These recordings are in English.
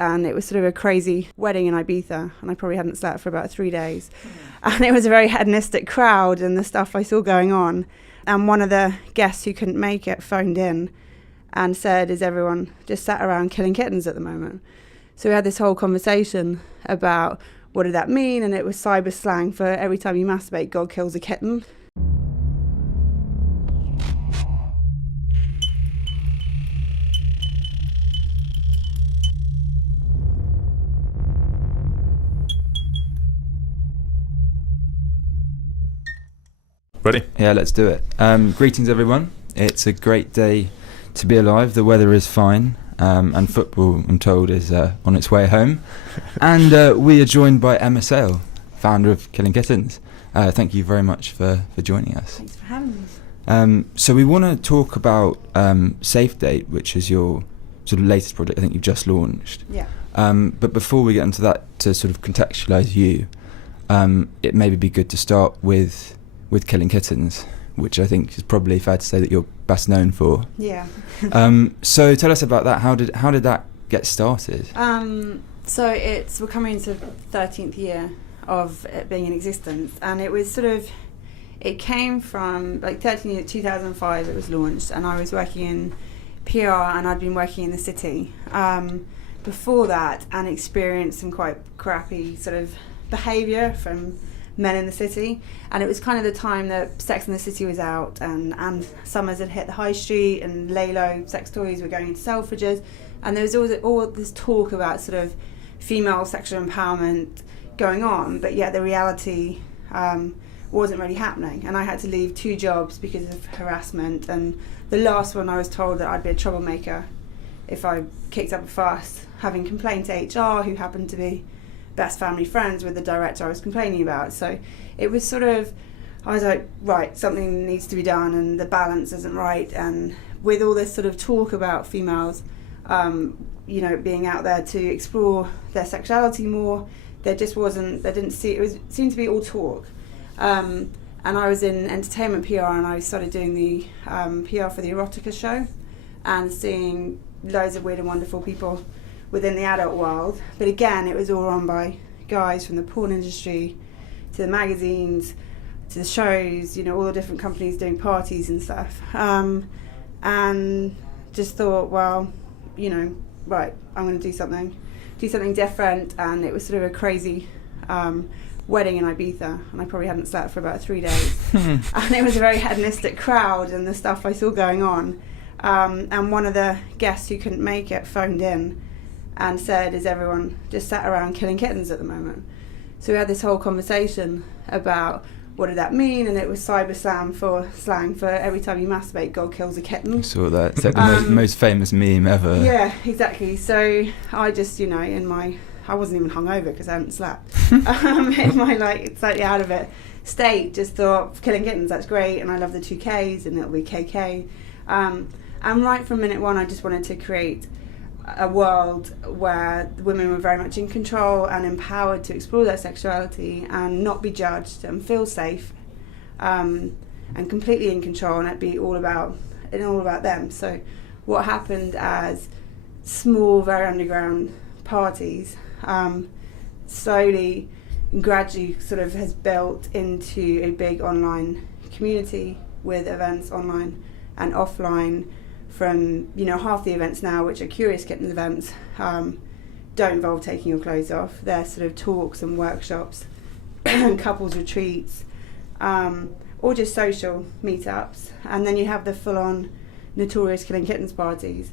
And it was sort of a crazy wedding in Ibiza, and I probably hadn't slept for about 3 days. And it was a very hedonistic crowd and the stuff I saw going on. And one of the guests who couldn't make it phoned in and said, is everyone just sat around killing kittens at the moment? So we had this whole conversation about what did that mean, and it was cyber slang for every time you masturbate, God kills a kitten. Ready? Yeah, let's do it. Greetings, everyone. It's a great day to be alive. The weather is fine, and football, I'm told, is on its way home. And we are joined by Emma Sayle, founder of Killing Kittens. Thank you very much for joining us. Thanks for having me. So we want to talk about SafeDate, which is your sort of latest project I think you've just launched. Yeah. But before we get into that, to sort of contextualise you, it may be good to start with Killing Kittens, which I think is probably fair to say that you're best known for. Yeah. So tell us about that. How did that get started? So we're coming into the 13th year of it being in existence, and it was it came from like 2005 it was launched, and I was working in PR and I'd been working in the city before that, and experienced some quite crappy sort of behaviour from men in the city. And it was kind of the time that Sex and the City was out, and summers had hit the high street, and lay-low sex toys were going into Selfridges, and there was all this talk about sort of female sexual empowerment going on, but yet the reality wasn't really happening. And I had to leave 2 jobs because of harassment, and the last one I was told that I'd be a troublemaker if I kicked up a fuss, having complained to HR, who happened to be best family friends with the director I was complaining about. So it was I was like, right, something needs to be done, and the balance isn't right. And with all this sort of talk about females, being out there to explore their sexuality more, it seemed to be all talk. And I was in entertainment PR, and I started doing the PR for the Erotica show, and seeing loads of weird and wonderful people within the adult world. But again, it was all run by guys from the porn industry to the magazines to the shows, all the different companies doing parties and stuff. And just thought, well, right, I'm going to do something different. And it was sort of a crazy wedding in Ibiza, and I probably hadn't slept for about 3 days. And it was a very hedonistic crowd and the stuff I saw going on. And one of the guests who couldn't make it phoned in and said, is everyone just sat around killing kittens at the moment? So we had this whole conversation about what did that mean, and it was cyber slang for every time you masturbate, God kills a kitten. I saw that. It's like the most famous meme ever. Yeah, exactly. So I just, I wasn't even hungover because I hadn't slept. In my slightly out of it state, just thought, killing kittens, that's great, and I love the 2Ks, and it'll be KK. And right from minute one, I just wanted to create a world where women were very much in control and empowered to explore their sexuality and not be judged and feel safe, and completely in control, and it'd be all about them. So what happened as small, very underground parties slowly and gradually sort of has built into a big online community with events online and offline. From half the events now, which are Curious Kittens events, don't involve taking your clothes off. They're sort of talks and workshops, couples retreats, or just social meetups. And then you have the full-on notorious Killing Kittens parties,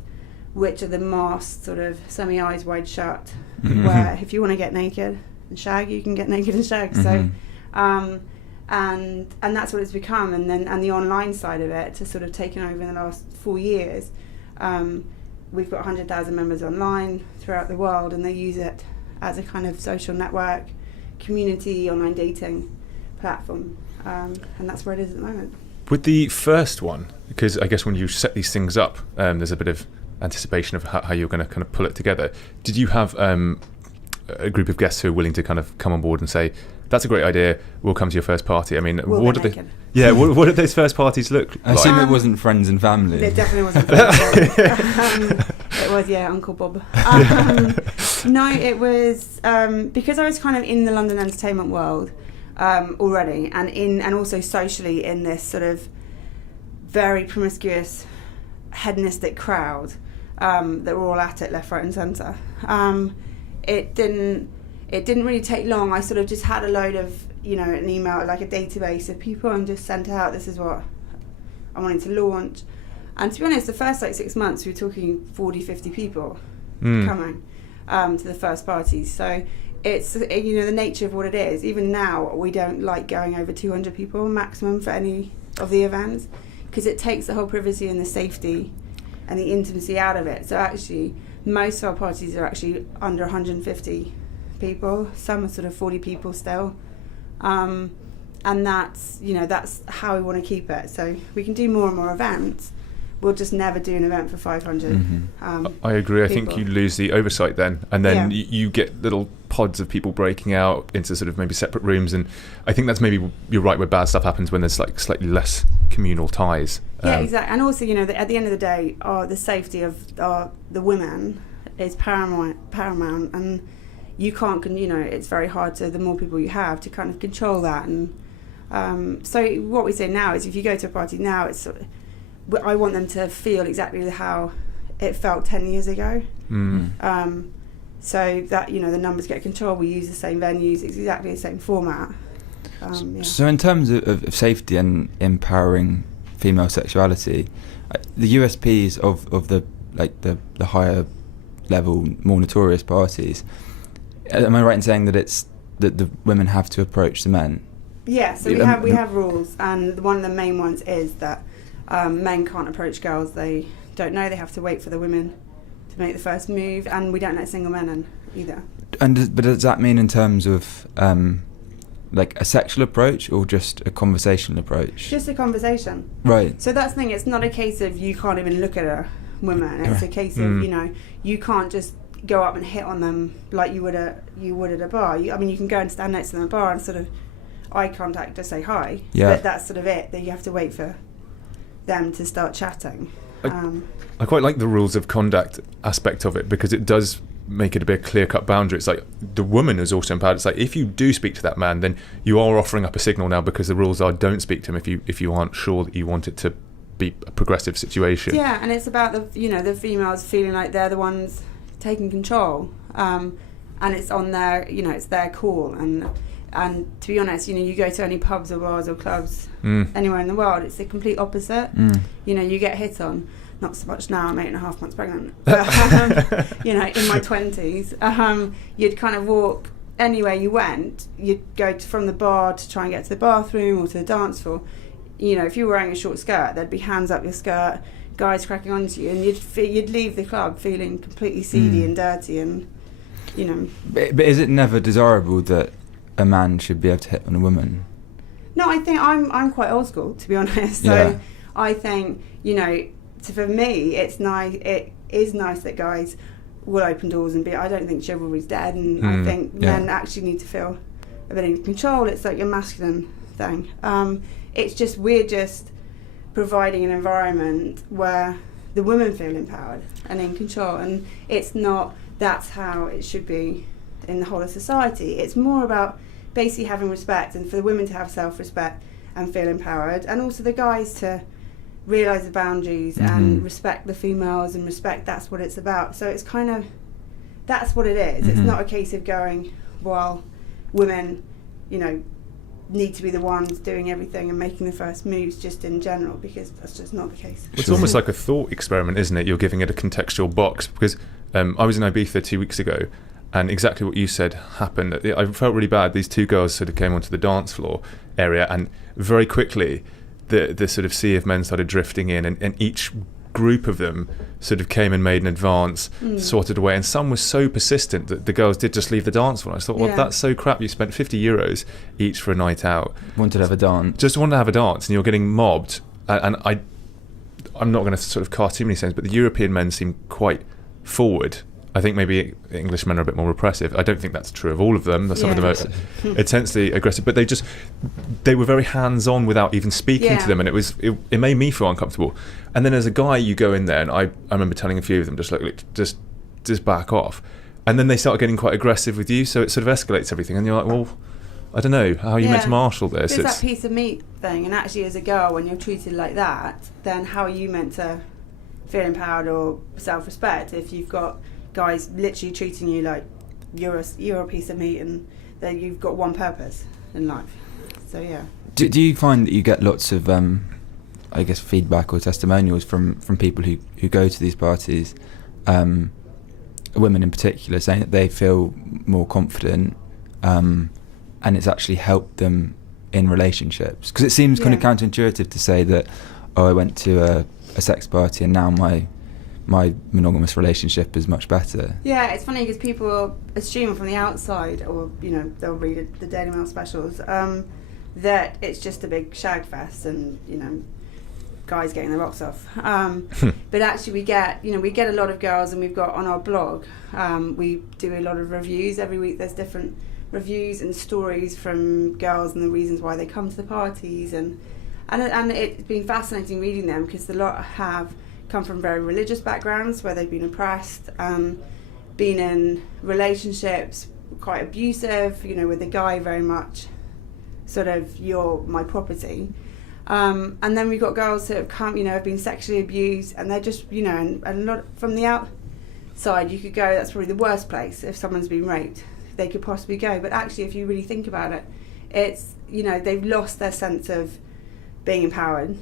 which are the masked sort of semi-eyes wide shut, where if you want to get naked and shag, you can get naked and shag. So. And that's what it's become, and the online side of it has sort of taken over in the last 4 years. We've got 100,000 members online throughout the world, and they use it as a kind of social network, community, online dating platform, and that's where it is at the moment. With the first one, because I guess when you set these things up, there's a bit of anticipation of how you're going to kind of pull it together. Did you have a group of guests who are willing to kind of come on board and say, that's a great idea, we'll come to your first party? I mean, what did those first parties look like? I assume it wasn't friends and family. It definitely wasn't friends and family. It was, Uncle Bob. No, it was because I was kind of in the London entertainment world already, and also socially in this sort of very promiscuous, hedonistic crowd that were all at it left, right, and centre. It didn't really take long. I sort of just had a load of, an email, like a database of people, and just sent out, this is what I wanted to launch. And to be honest, the first 6 months we were talking 40, 50 people coming to the first parties. So it's, the nature of what it is. Even now, we don't like going over 200 people maximum for any of the events, because it takes the whole privacy and the safety and the intimacy out of it. So actually, most of our parties are actually under 150 people. Some are sort of 40 people still. And that's how we want to keep it. So we can do more and more events. We'll just never do an event for 500. I agree. I people. think you lose the oversight then, and then you get little pods of people breaking out into sort of maybe separate rooms, and I think that's maybe, you're right, where bad stuff happens when there's slightly less communal ties. Yeah, exactly. And also, at the end of the day, the safety of the women is paramount, and you can't, it's very hard to, the more people you have, to kind of control that. And so what we say now is, if you go to a party now, it's I want them to feel exactly how it felt 10 years ago. So that, the numbers get controlled. We use the same venues, it's exactly the same format. So in terms of safety and empowering female sexuality, the USPs of the higher level, more notorious parties, am I right in saying that it's that the women have to approach the men? Yeah, so we have rules, and one of the main ones is that men can't approach girls they don't know. They have to wait for the women to make the first move, and we don't let single men in either. But does that mean in terms of a sexual approach, or just a conversational approach? Just a conversation. Right. So that's the thing, it's not a case of you can't even look at a woman. It's a case of, you can't just go up and hit on them like you would at a bar. You can go and stand next to them at a bar and sort of eye contact, just say hi. Yeah. But that's sort of it. That you have to wait for them to start chatting. I quite like the rules of conduct aspect of it, because it does make it a bit clear-cut boundary. It's like the woman is also empowered. It's like, if you do speak to that man, then you are offering up a signal now, because the rules are, don't speak to him if you aren't sure that you want it to be a progressive situation. Yeah, and it's about the females feeling like they're the ones taking control, and it's on their, it's their call. And to be honest, you go to any pubs or bars or clubs anywhere in the world, it's the complete opposite. You get hit on. Not so much now, I'm 8.5 months pregnant. But, in my 20s, you'd kind of walk anywhere you went. You'd go from the bar to try and get to the bathroom or to the dance floor. If you were wearing a short skirt, there'd be hands up your skirt, guys cracking onto you, and you'd leave the club feeling completely seedy and dirty, and But is it never desirable that a man should be able to hit on a woman? No, I think I'm quite old school, to be honest. So I think so for me, it's nice. It is nice that guys will open doors and be. I don't think chivalry's dead, and I think men actually need to feel a bit in control. It's like a masculine thing. It's just, we're just providing an environment where the women feel empowered and in control, and it's not. That's how it should be in the whole of society. It's more about basically having respect, and for the women to have self-respect and feel empowered, and also the guys to realise the boundaries and respect the females and respect. That's what it's about. So it's kind of, that's what it is. It's not a case of going, well, women need to be the ones doing everything and making the first moves just in general, because that's just not the case. It's almost like a thought experiment, isn't it? You're giving it a contextual box, because I was in Ibiza 2 weeks ago, and exactly what you said happened. I felt really bad. These two girls sort of came onto the dance floor area, and very quickly the sort of sea of men started drifting in, and each group of them sort of came and made an advance, sorted away, and some was so persistent that the girls did just leave the dance floor. I thought, well, that's so crap. You spent €50 each for a night out. Wanted to have a dance. Just wanted to have a dance, and you're getting mobbed. And I'm not going to sort of cast too many sense, but the European men seem quite forward. I think maybe English men are a bit more repressive. I don't think that's true of all of them. Some of them are intensely aggressive, but they were very hands-on without even speaking to them, and it made me feel uncomfortable. And then as a guy, you go in there, and I remember telling a few of them, just back off. and then they start getting quite aggressive with you, so it sort of escalates everything, and you're like, well, I don't know, how are you meant to marshal this? It's that piece of meat thing, and actually as a girl, when you're treated like that, then how are you meant to feel empowered or self-respect if you've got guys literally treating you like you're a piece of meat and that you've got one purpose in life? So yeah. Do you find that you get lots of I guess feedback or testimonials from people who go to these parties, women in particular, saying that they feel more confident and it's actually helped them in relationships? Because it seems kind of counterintuitive to say that, oh, I went to a sex party and now my monogamous relationship is much better. Yeah, it's funny because people assume from the outside, or they'll read the Daily Mail specials, that it's just a big shag fest and guys getting their rocks off. But actually we get a lot of girls, and we've got on our blog, we do a lot of reviews every week. There's different reviews and stories from girls and the reasons why they come to the parties, and it's been fascinating reading them, because a lot have come from very religious backgrounds where they've been oppressed, been in relationships quite abusive, with the guy very much sort of, you're my property. And then we've got girls that have come, have been sexually abused, and they're just, and a lot from the outside you could go, that's probably the worst place if someone's been raped they could possibly go. But actually, if you really think about it, it's, they've lost their sense of being empowered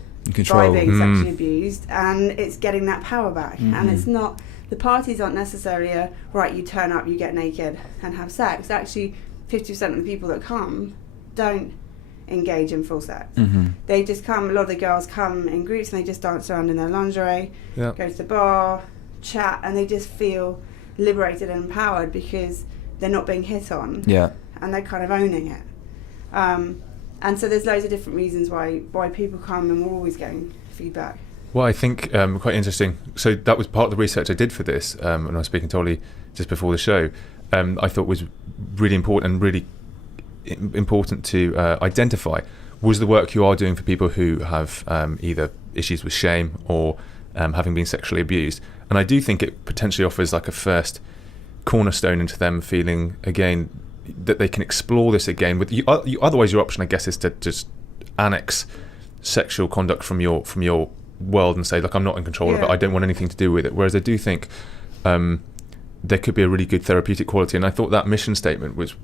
by being sexually abused, and it's getting that power back. And it's not, the parties aren't necessarily right, you turn up, you get naked and have sex. Actually, 50% of the people that come don't engage in full sex. They just come, a lot of the girls come in groups and they just dance around in their lingerie, go to the bar, chat, and they just feel liberated and empowered because they're not being hit on, and they're kind of owning it. And so there's loads of different reasons why people come, and we're always getting feedback. Well, I think quite interesting. So that was part of the research I did for this, when I was speaking to Ollie just before the show. I thought was really important and really important to identify was the work you are doing for people who have either issues with shame or having been sexually abused. And I do think it potentially offers like a first cornerstone into them feeling again that they can explore this again. With you, otherwise your option, I guess, is to just annex sexual conduct from your world and say, look, I'm not in control of it, I don't want anything to do with it. Whereas I do think there could be a really good therapeutic quality, and I thought that mission statement was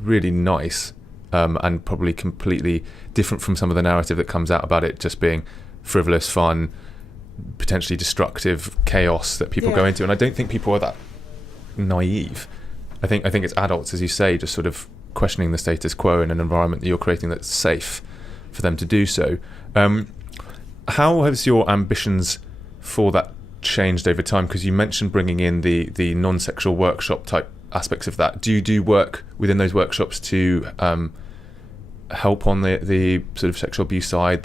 really nice, and probably completely different from some of the narrative that comes out about it just being frivolous, fun, potentially destructive chaos that people go into. And I don't think people are that naive. I think it's adults, as you say, just sort of questioning the status quo in an environment that you're creating that's safe for them to do so. How has your ambitions for that changed over time? Because you mentioned bringing in the non-sexual workshop type aspects of that. Do you do work within those workshops to help on the sort of sexual abuse side?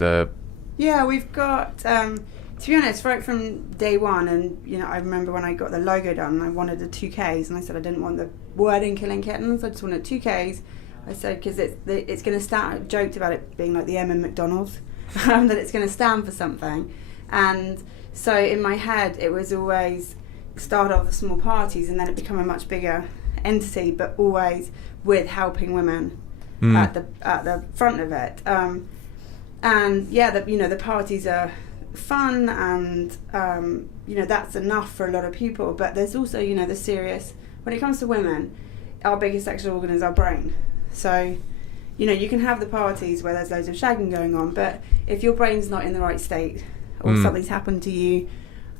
We've got, to be honest, right from day one, and I remember when I got the logo done, I wanted the 2Ks, and I said I didn't want the wording Killing Kittens, I just wanted 2Ks. I said because it's going to stand. I joked about it being like the M in McDonald's, that it's going to stand for something. And so in my head, it was always start off with small parties, and then it become a much bigger entity, but always with helping women at the front of it. The parties are fun, and that's enough for a lot of people. But there's also the serious. When it comes to women, our biggest sexual organ is our brain. So, you can have the parties where there's loads of shagging going on, but if your brain's not in the right state, or something's happened to you,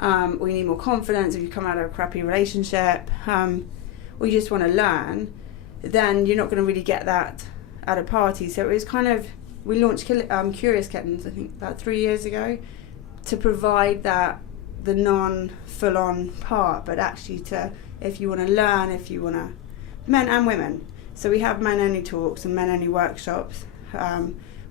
or you need more confidence, if you come out of a crappy relationship, or you just want to learn, then you're not going to really get that at a party. So it was kind of, we launched Curious Kittens, I think about 3 years ago, to provide that, the non-full-on part, but actually to, if you want to learn, if you want to, men and women. So we have men-only talks and men-only workshops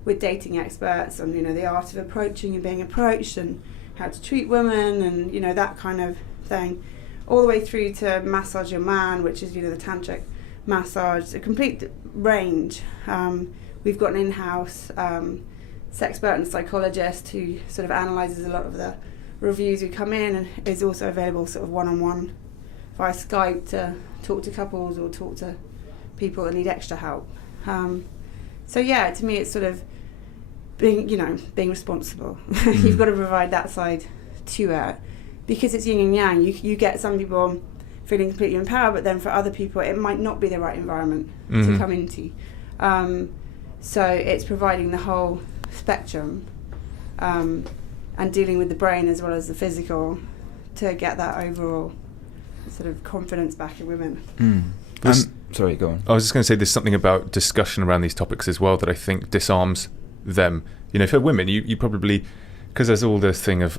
with dating experts on, the art of approaching and being approached, and how to treat women, and, that kind of thing. All the way through to Massage Your Man, which is, the tantric massage, a complete range. We've got an in-house sexpert and psychologist who sort of analyses a lot of the reviews who come in, and is also available sort of one-on-one via Skype to talk to couples or talk to people that need extra help. So yeah, to me it's sort of being responsible. You've got to provide that side to it, because it's yin and yang. You get some people feeling completely empowered, but then for other people it might not be the right environment to come into. So it's providing the whole spectrum, and dealing with the brain as well as the physical to get that overall sort of confidence back in women. Sorry, go on. I was just going to say there's something about discussion around these topics as well that I think disarms them. For women, you probably, because there's all this thing of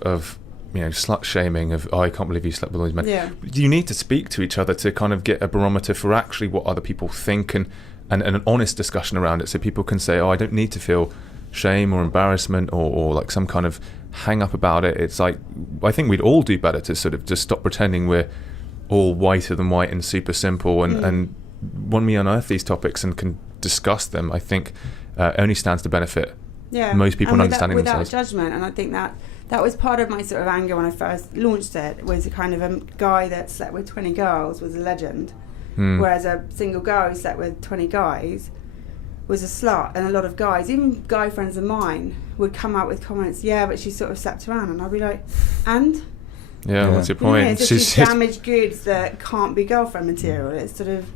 slut shaming of, I can't believe you slept with all these men. Yeah. You need to speak to each other to kind of get a barometer for actually what other people think, and an honest discussion around it, so people can say, I don't need to feel shame or embarrassment or like some kind of hang up about it. It's like, I think we'd all do better to sort of just stop pretending we're all whiter than white and super simple, and when we unearth these topics and can discuss them, I think only stands to benefit most people in understanding themselves. Without judgment. And I think that was part of my sort of anger when I first launched it, was a kind of a guy that slept with 20 girls was a legend, whereas a single girl who slept with 20 guys was a slut. And a lot of guys, even guy friends of mine, would come out with comments, but she sort of slept around, and I'd be like, and? Yeah, what's your point? It's just damaged goods that can't be girlfriend material. It's sort of,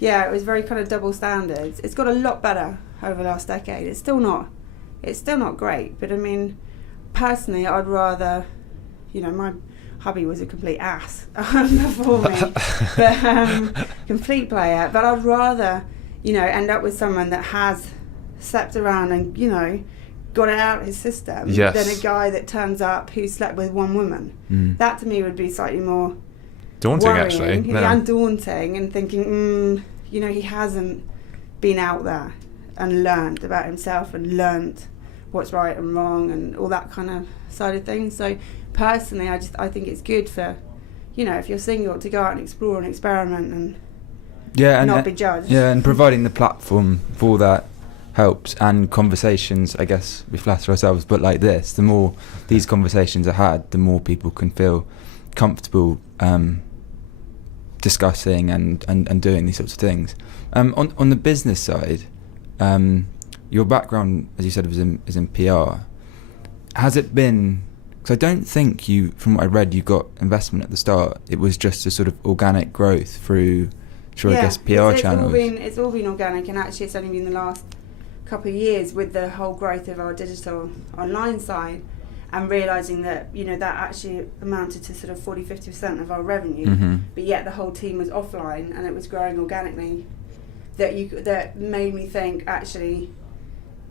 it was very kind of double standards. It's got a lot better over the last decade. It's still not great, but I mean, personally, I'd rather, my hubby was a complete ass before me, but complete player. But I'd rather, end up with someone that has slept around and, got it out of his system than a guy that turns up who slept with one woman. That to me would be slightly more daunting, worrying, actually. And daunting, and thinking, he hasn't been out there and learned about himself and learned what's right and wrong and all that kind of side of things. So personally, I think it's good for, if you're single, to go out and explore and experiment and not be judged. Yeah, and providing the platform for that helps, and conversations, I guess we flatter ourselves, but like this, the more these conversations are had, the more people can feel comfortable discussing and doing these sorts of things. On the business side, your background, as you said, is in PR. Has it been, because I don't think from what I read, you got investment at the start. It was just a sort of organic growth through, I guess, PR channels. It's all been organic, and actually it's only been the last couple of years with the whole growth of our digital online side, and realising that that actually amounted to sort of 40-50% of our revenue, but yet the whole team was offline and it was growing organically, that made me think, actually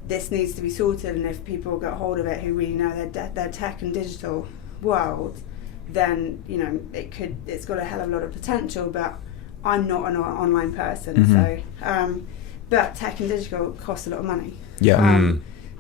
this needs to be sorted, and if people get hold of it who really know their tech and digital world, then it's got a hell of a lot of potential. But I'm not an online person, so but tech and digital costs a lot of money.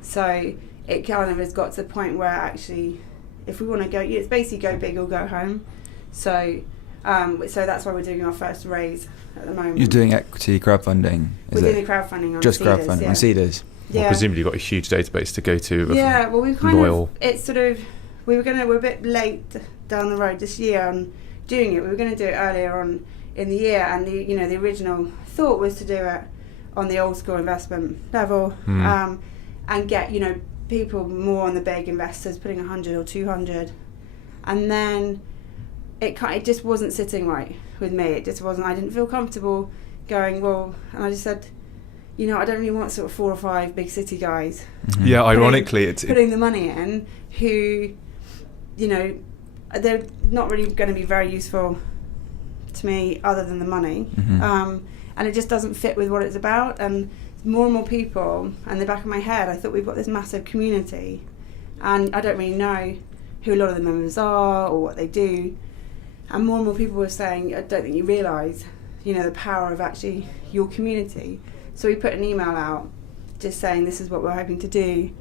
So it kind of has got to the point where actually, if we want to go, it's basically go big or go home. So that's why we're doing our first raise at the moment. You're doing equity crowdfunding? We're doing the crowdfunding on just Seeders, crowdfunding on Seeders. Well, presumably you've got a huge database to go to. Well, we've kind of, it's sort of, we're a bit late down the road this year on doing it. We were going to do it earlier on in the year, and the original thought was to do it on the old school investment level, and get people more on the big investors putting 100 or 200, and then it just wasn't sitting right with me. It just wasn't. I didn't feel comfortable going, and I just said, I don't really want sort of 4 or 5 big city guys. Ironically, it's putting the money in who, they're not really going to be very useful to me other than the money. And it just doesn't fit with what it's about. And more and more people, and in the back of my head, I thought we've got this massive community, and I don't really know who a lot of the members are or what they do. And more people were saying, I don't think you realise, the power of actually your community. So we put an email out just saying this is what we're hoping to do,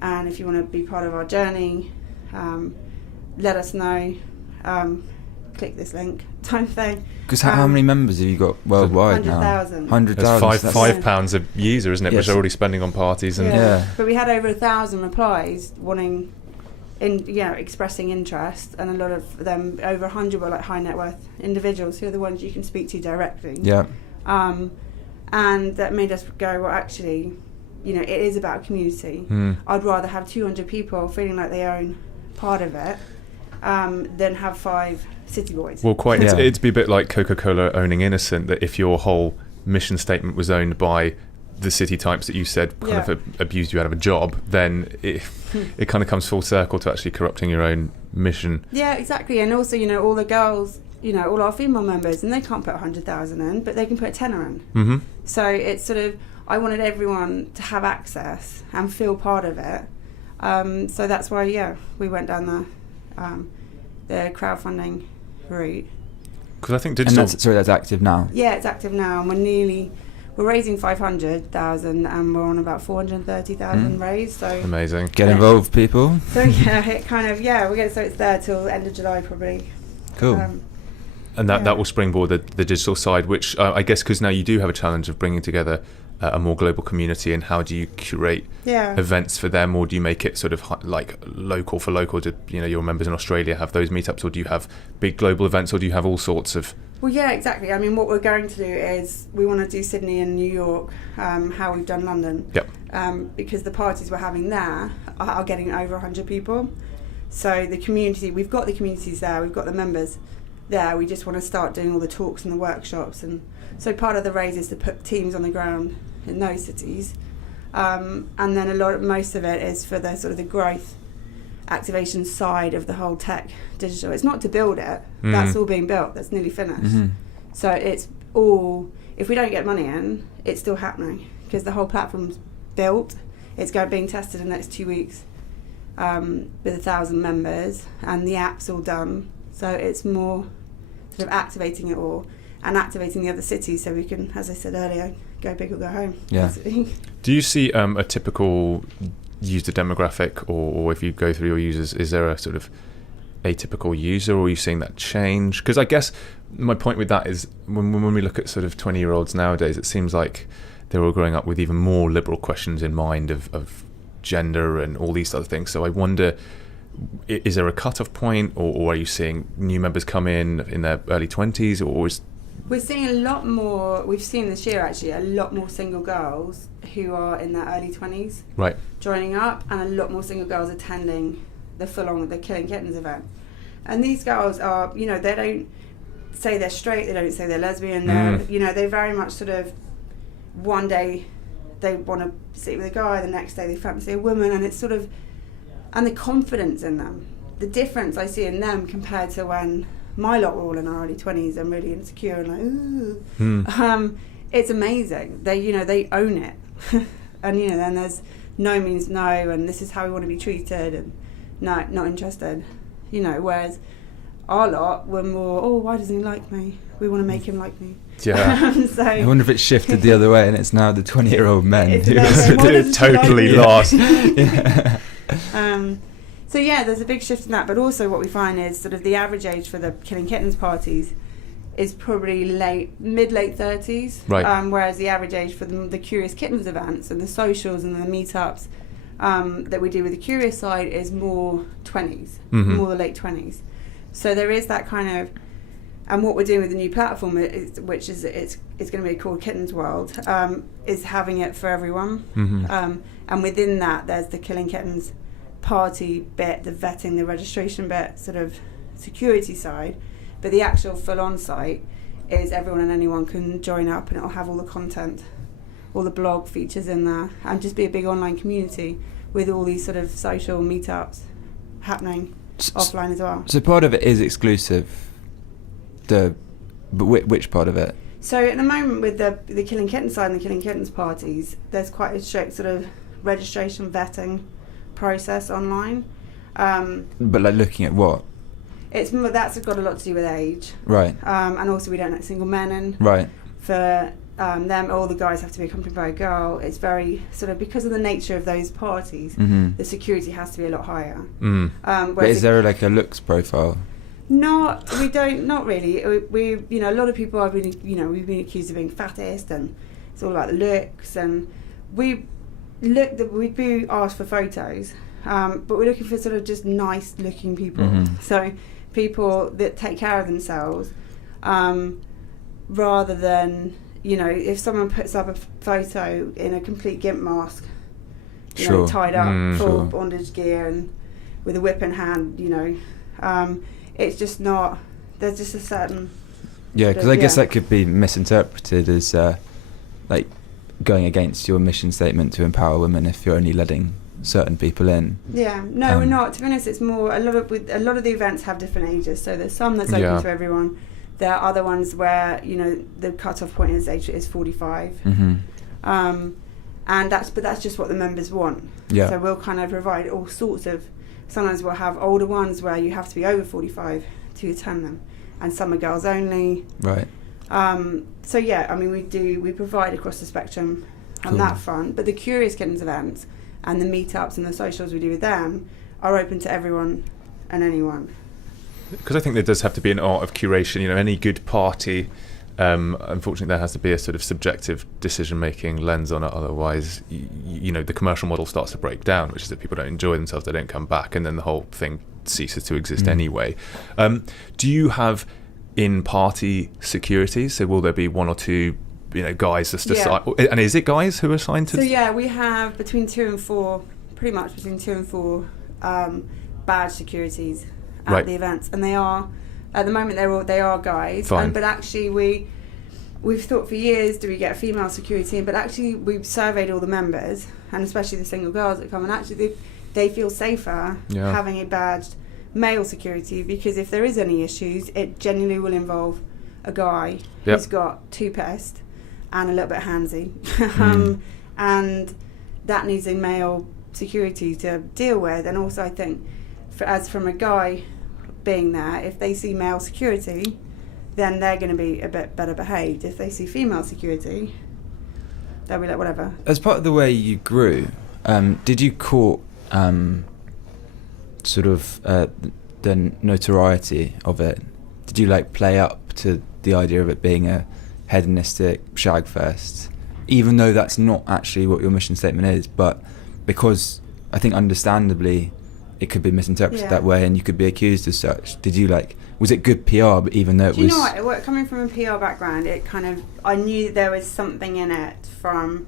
and if you want to be part of our journey, let us know. Click this link type thing. Because how many members have you got worldwide 100,000. 100,000. That's £5 a user, isn't it? Yes. Which are already spending on parties. And But we had over 1,000 replies wanting expressing interest, and a lot of them, over 100, were like high net worth individuals who are the ones you can speak to directly. Yeah. And that made us go, well, actually, it is about community. I'd rather have 200 people feeling like they own part of it than have 5 city boys. Well, quite. It'd be a bit like Coca-Cola owning Innocent, that if your whole mission statement was owned by the city types that you said kind of abused you out of a job, then it kind of comes full circle to actually corrupting your own mission. Yeah, exactly. And also, all the girls, all our female members, and they can't put 100,000 in, but they can put a tenner in. Mm-hmm. So it's sort of, I wanted everyone to have access and feel part of it. So that's why, we went down the crowdfunding route. Because I think digital... And that's active now? Yeah, it's active now, and we're raising 500,000 and we're on about 430,000 raised. So amazing. Get involved, people. So it kind of, so it's there till end of July probably. Cool. And that will springboard the digital side, which I guess, because now you do have a challenge of bringing together a more global community, and how do you curate events for them, or do you make it sort of like local for local? Do your members in Australia have those meetups, or do you have big global events, or do you have all sorts of... Well, yeah, exactly. I mean, what we're going to do is we want to do Sydney and New York, how we've done London. Yep. Because the parties we're having there are getting over 100 people. So the community, we've got the communities there, we've got the members there. We just want to start doing all the talks and the workshops, and so part of the raise is to put teams on the ground in those cities, and then most of it is for the sort of the growth activation side of the whole tech digital. It's not to build it, that's all being built, that's nearly finished. So it's all, if we don't get money in, it's still happening, because the whole platform's built. It's being tested in the next 2 weeks with 1,000 members, and the app's all done. So it's more sort of activating it all and activating the other cities, so we can, as I said earlier, go big or go home. Yeah. Do you see a typical user demographic, or if you go through your users, is there a sort of atypical user, or are you seeing that change? Because I guess my point with that is when we look at sort of 20-year-olds nowadays, it seems like they're all growing up with even more liberal questions in mind of gender and all these other things. So I wonder, is there a cut-off point, or are you seeing new members come in their early 20s, or is... We're seeing a lot more, we've seen this year actually, a lot more single girls who are in their early 20s joining up, and a lot more single girls attending the Killing Kittens event. And these girls are, they don't say they're straight, they don't say they're lesbian, they're very much sort of, one day they want to sit with a guy, the next day they fancy a woman, and it's sort of, and the confidence in them, the difference I see in them compared to when my lot were all in our early 20s and really insecure and like, ooh. It's amazing. They own it. And, then there's no means no, and this is how we want to be treated, and no, not interested. Whereas our lot were more, why doesn't he like me? We want to make him like me. Yeah. So I wonder if it's shifted the other way, and it's now the 20-year-old men who are totally lost. Yeah. So there's a big shift in that, but also what we find is sort of the average age for the Killing Kittens parties is probably mid-late 30s, right. Whereas the average age for the Curious Kittens events and the socials and the meetups that we do with the Curious side is more 20s, more the late 20s. So there is that kind of, and what we're doing with the new platform, it's going to be called Kittens World, is having it for everyone, and within that there's the Killing Kittens party bit, the vetting, the registration bit, sort of security side, but the actual full-on site is everyone and anyone can join up, and it'll have all the content, all the blog features in there, and just be a big online community with all these sort of social meetups happening offline as well. So part of it is exclusive. But which part of it? So at the moment with the Killing Kittens side and the Killing Kittens parties, there's quite a strict sort of registration vetting process online. But like looking at what? That's got a lot to do with age. Right. And also we don't let single men in. Right. For them, all the guys have to be accompanied by a girl. It's very sort of, because of the nature of those parties, the security has to be a lot higher. But is there like a looks profile? Not really. We a lot of people have been, we've been accused of being fattest, and it's all about the looks, and we be asked for photos but we're looking for sort of just nice looking people. Mm-hmm. So people that take care of themselves, rather than, you know, if someone puts up a photo in a complete gimp mask, you know, tied up, full bondage gear and with a whip in hand, you know, it's just not, there's just a certain... Yeah, because I guess that could be misinterpreted as like going against your mission statement to empower women if you're only letting certain people in. Yeah, no, we're not. To be honest, it's more a lot of the events have different ages. So there's some that's open to everyone. There are other ones where, you know, the cut-off point is 45. Mm-hmm. And that's just what the members want. Yeah. So we'll kind of provide all sorts of. Sometimes we'll have older ones where you have to be over 45 to attend them, and some are girls only. Right. So yeah, I mean, we provide across the spectrum on that front. But the Curious Kittens events and the meetups and the socials we do with them are open to everyone and anyone. Because I think there does have to be an art of curation. You know, any good party, unfortunately, there has to be a sort of subjective decision-making lens on it. Otherwise, you know, the commercial model starts to break down, which is that people don't enjoy themselves, they don't come back, and then the whole thing ceases to exist anyway. Do you have in-party security? So will there be one or two, you know, guys just decide? And is it guys who are assigned to? So yeah, we have between 2 and 4, pretty much between 2 and 4 badge securities at the events, and they are at the moment they are guys. But actually we've thought for years, do we get a female security? But actually we've surveyed all the members, and especially the single girls that come, and actually they feel safer having a badged male security, because if there is any issues, it genuinely will involve a guy who's got toothpaste and a little bit handsy, and that needs a male security to deal with. And also I think as from a guy being there, if they see male security, then they're going to be a bit better behaved. If they see female security, they'll be like, whatever. As part of the way you grew, did you court sort of the notoriety of it? Did you like play up to the idea of it being a hedonistic shag fest, even though that's not actually what your mission statement is? But because I think understandably it could be misinterpreted that way, and you could be accused as such. Did you was it good PR, but even though it was... You know what, coming from a PR background, it kind of, I knew there was something in it from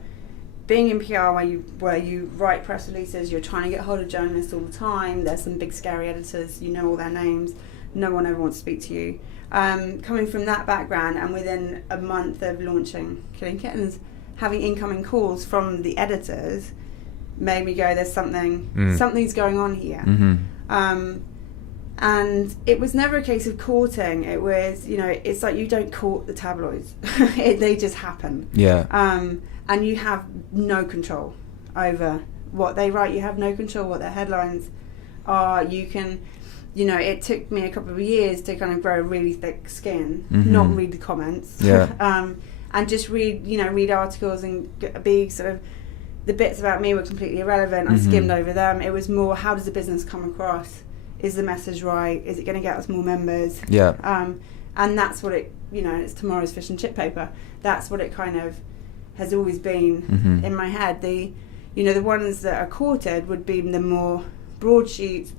being in PR where you write press releases, you're trying to get hold of journalists all the time, there's some big scary editors, you know all their names, no one ever wants to speak to you. Coming from that background, and within a month of launching Killing Kittens, having incoming calls from the editors made me go, there's something's going on here. And it was never a case of courting. It was, you know, it's like you don't court the tabloids. They just happen. And you have no control over what they write. You have no control what their headlines are. You can, you know, it took me a couple of years to kind of grow a really thick skin, not read the comments, and just read articles and be sort of, the bits about me were completely irrelevant. I skimmed over them. It was more, how does the business come across? Is the message right? Is it going to get us more members? And that's what it, you know, it's tomorrow's fish and chip paper. That's what it kind of has always been in my head. The ones that are courted would be the more broadsheets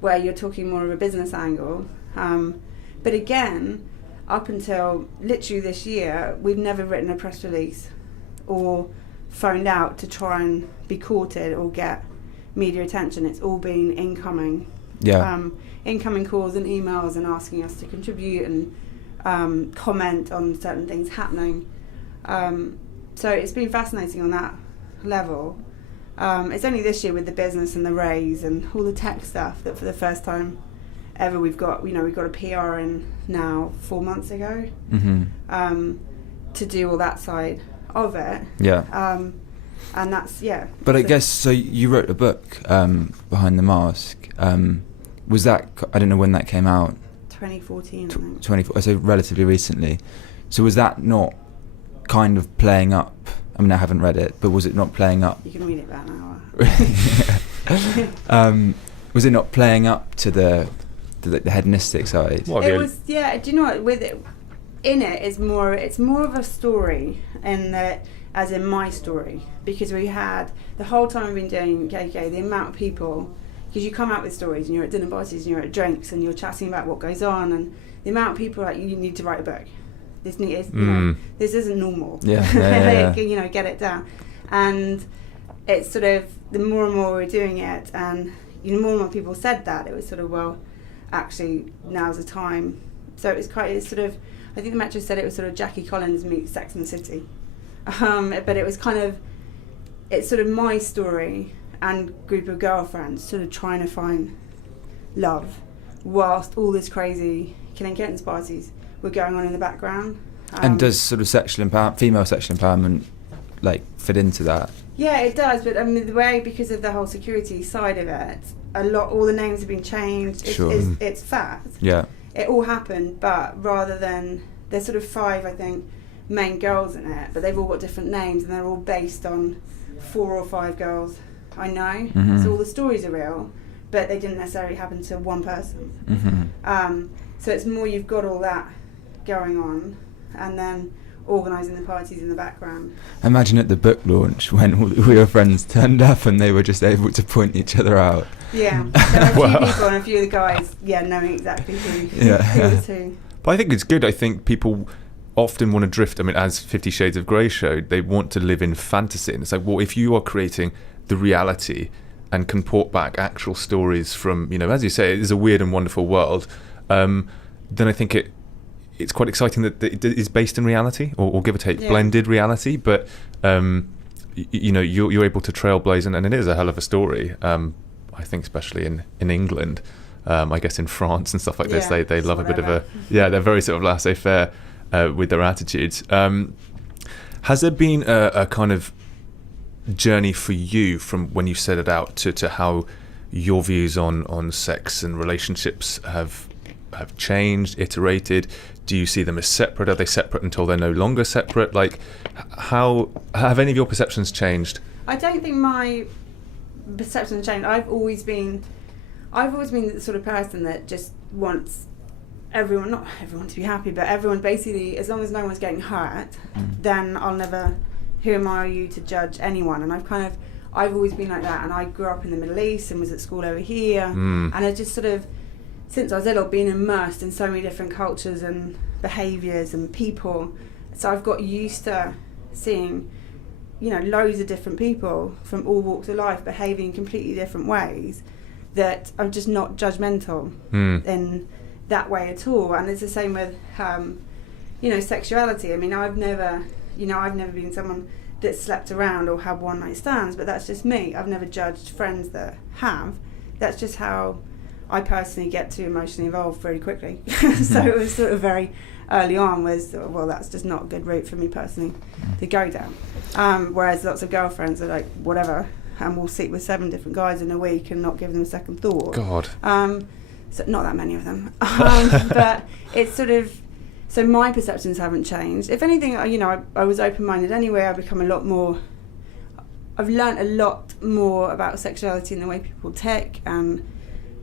where you're talking more of a business angle. But again, up until literally this year, we've never written a press release or phoned out to try and be courted or get media attention. It's all been incoming calls and emails and asking us to contribute and comment on certain things happening. So it's been fascinating on that level. It's only this year with the business and the raise and all the tech stuff that for the first time ever we've got a PR in now 4 months ago to do all that side of it. And that's But I guess so. You wrote a book, Behind the Mask. Was that, I don't know when that came out? 2014. 24. So relatively recently. So was that not kind of playing up? I mean, I haven't read it, but was it not playing up? You can read it about an hour. Was it not playing up to the hedonistic side? It was. Yeah. Do you know what? With it in it is more. It's more of a story, in that, as in my story, because we had the whole time we've been doing KK, the amount of people, because you come out with stories and you're at dinner parties and you're at drinks and you're chatting about what goes on, and the amount of people like, you need to write a book. This this isn't normal. Yeah. You know, get it down. And it's sort of, the more and more we're doing it, and more and more people said that, it was sort of, well, actually now's the time. So it's sort of, I think the Metro said it was sort of Jackie Collins meets Sex and the City. But it was kind of, it's sort of my story and group of girlfriends sort of trying to find love whilst all this crazy Killing Kittens parties were going on in the background. And does sort of female sexual empowerment like fit into that? Yeah, it does, but I mean, the way, because of the whole security side of it, all the names have been changed. It's fact. Yeah. It all happened, but rather than, there's sort of 5, I think, main girls in it, but they've all got different names and they're all based on 4 or 5 girls I know. Mm-hmm. So all the stories are real, but they didn't necessarily happen to one person. Mm-hmm. So it's more, you've got all that going on, and then organising the parties in the background. Imagine at the book launch when all your friends turned up and they were just able to point each other out. Yeah, there were a few people and a few of the guys, knowing exactly who was who. But I think it's good. I think people often want to drift. I mean, as 50 Shades of Grey showed, they want to live in fantasy. And it's like, well, if you are creating the reality and can port back actual stories from, as you say, it is a weird and wonderful world, then I think it's quite exciting that it is based in reality, or give or take blended reality. But you're able to trailblaze, and it is a hell of a story. I think especially in England, I guess in France and stuff like this, they love a bit of they're very sort of laissez-faire with their attitudes. Has there been a kind of journey for you from when you set it out to how your views on sex and relationships have changed, iterated? Do you see them as separate? Are they separate until they're no longer separate? Like, how have any of your perceptions changed? I don't think my perceptions changed. I've always been the sort of person that just wants everyone, not everyone to be happy, but everyone basically, as long as no one's getting hurt, then I'll never, who am I or you to judge anyone? And I've always been like that. And I grew up in the Middle East and was at school over here, and I just sort of, since I was little, been immersed in so many different cultures and behaviours and people. So I've got used to seeing, loads of different people from all walks of life behaving in completely different ways, that I'm just not judgmental in that way at all. And it's the same with, sexuality. I mean, I've never been someone that slept around or had one night stands, but that's just me. I've never judged friends that have. That's just how I personally get to emotionally involved very quickly. So it was sort of very early on that's just not a good route for me personally to go down. Whereas lots of girlfriends are like, whatever, and we'll sit with 7 different guys in a week and not give them a second thought. God. So not that many of them. But it's sort of, so my perceptions haven't changed. If anything, I was open-minded anyway. I've learnt a lot more about sexuality and the way people tick, and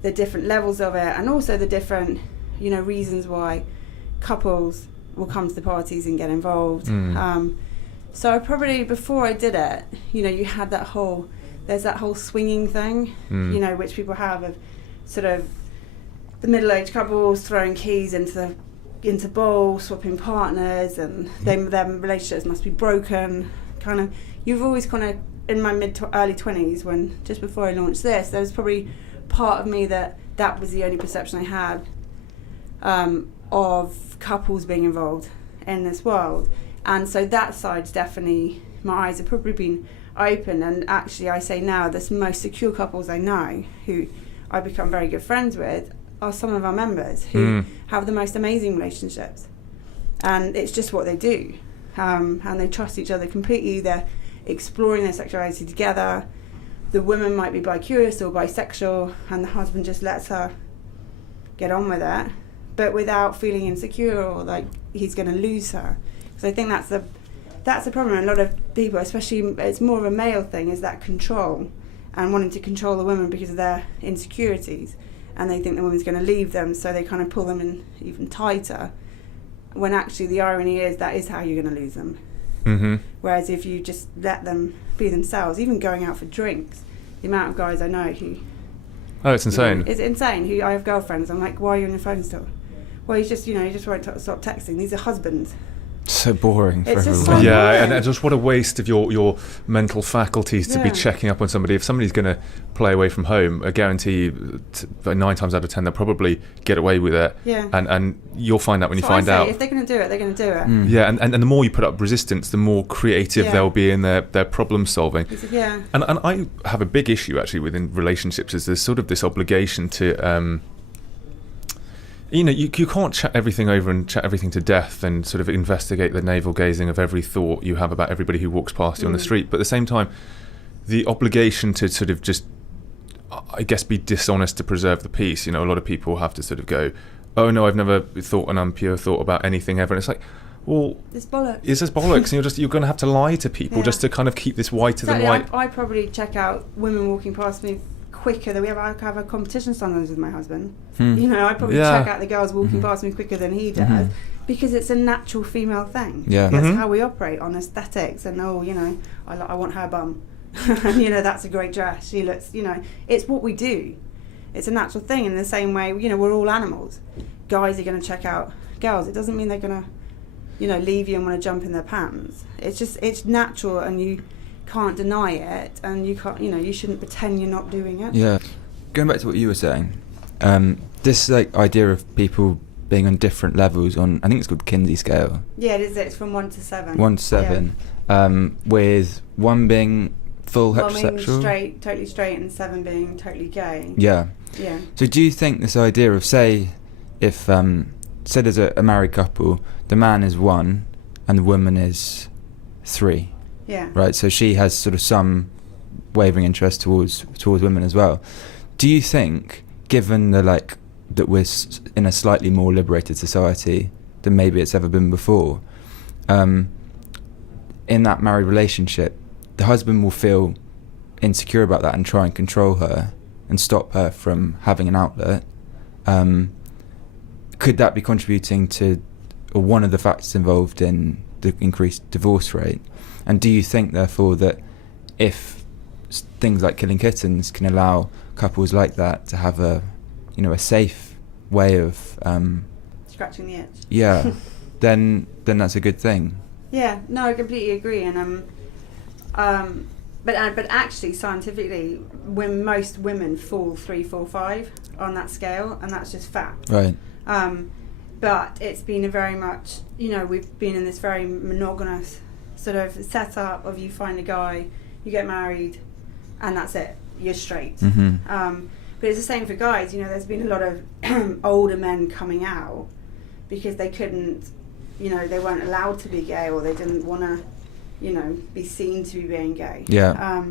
the different levels of it, and also the different, reasons why couples will come to the parties and get involved. So I probably, before I did it, you had there's that whole swinging thing, which people have, of sort of the middle-aged couples throwing keys into bowls, swapping partners, and their relationships must be broken. Kind of, you've always kind of, in my early 20s, when just before I launched this, there was probably part of me that was the only perception I had of couples being involved in this world. And so that side's definitely, my eyes have probably been open. And actually, I say now, the most secure couples I know, who I become very good friends with, are some of our members who have the most amazing relationships. And it's just what they do. And they trust each other completely. They're exploring their sexuality together. The woman might be bi-curious or bisexual, and the husband just lets her get on with it, but without feeling insecure or like he's going to lose her. Because I think that's the problem. A lot of people, especially, it's more of a male thing, is that control, and wanting to control the woman because of their insecurities, and they think the woman's going to leave them, so they kind of pull them in even tighter. when actually the irony is that is how you're going to lose them. Mm-hmm. Whereas if you just let them be themselves, even going out for drinks, the amount of guys I know who... Oh, it's insane. It's insane. Who I have girlfriends, I'm like, why are you on your phone still? Well, you just won't stop texting. These are husbands. So boring for It's just everyone. so Yeah, boring. and just what a waste of your mental faculties to be Yeah. checking up on somebody. If somebody's going to play away from home, I guarantee 9 times out of 10 they'll probably get away with it. Yeah. And you'll find out when That's you what find I say. out. If they're going to do it, they're going to do it. Mm. Yeah, and the more you put up resistance, the more creative Yeah. they'll be in their problem solving. Yeah. And I have a big issue actually within relationships is there's sort of this obligation to you can't chat everything over and chat everything to death and sort of investigate the navel gazing of every thought you have about everybody who walks past you on the street. But at the same time, the obligation to sort of just, I guess, be dishonest to preserve the peace. A lot of people have to sort of go, oh no, I've never thought an impure thought about anything ever. And it's like, well, It's bollocks. it's just bollocks. And you're going to have to lie to people just to kind of keep this whiter than white. I probably check out women walking past me quicker than I have a competition sometimes with my husband. I probably check out the girls walking past me quicker than he does because it's a natural female thing. Yeah. That's how we operate on aesthetics and I want her bum. That's a great dress. She looks, it's what we do. It's a natural thing in the same way, we're all animals. Guys are going to check out girls. It doesn't mean they're going to, leave you and want to jump in their pants. It's just, it's natural and you can't deny it, and you can't, you shouldn't pretend you're not doing it. Yeah. Going back to what you were saying, this idea of people being on different levels on, I think it's called Kinsey scale. Yeah, it is. It's from 1 to 7. 1 to 7, with 1 being full Well, being heterosexual. totally straight, and 7 being totally gay. Yeah. Yeah. So do you think this idea of, say there's a married couple, the man is 1 and the woman is 3. Yeah. Right, so she has sort of some wavering interest towards women as well. Do you think, given that we're in a slightly more liberated society than maybe it's ever been before, in that married relationship, the husband will feel insecure about that and try and control her and stop her from having an outlet? Could that be contributing to, or one of the factors involved in the increased divorce rate? And do you think, therefore, that if things like Killing Kittens can allow couples like that to have a safe way of Scratching the itch. yeah, then that's a good thing? Yeah. No, I completely agree. And but actually, scientifically, when most women fall 3, 4, 5 on that scale, and that's just fact. Right. But it's been a very much, we've been in this very monogamous sort of setup of you find a guy, you get married, and that's it. You're straight. Mm-hmm. But it's the same for guys. There's been a lot of older men coming out because they couldn't, they weren't allowed to be gay, or they didn't want to, be seen to be being gay. Yeah.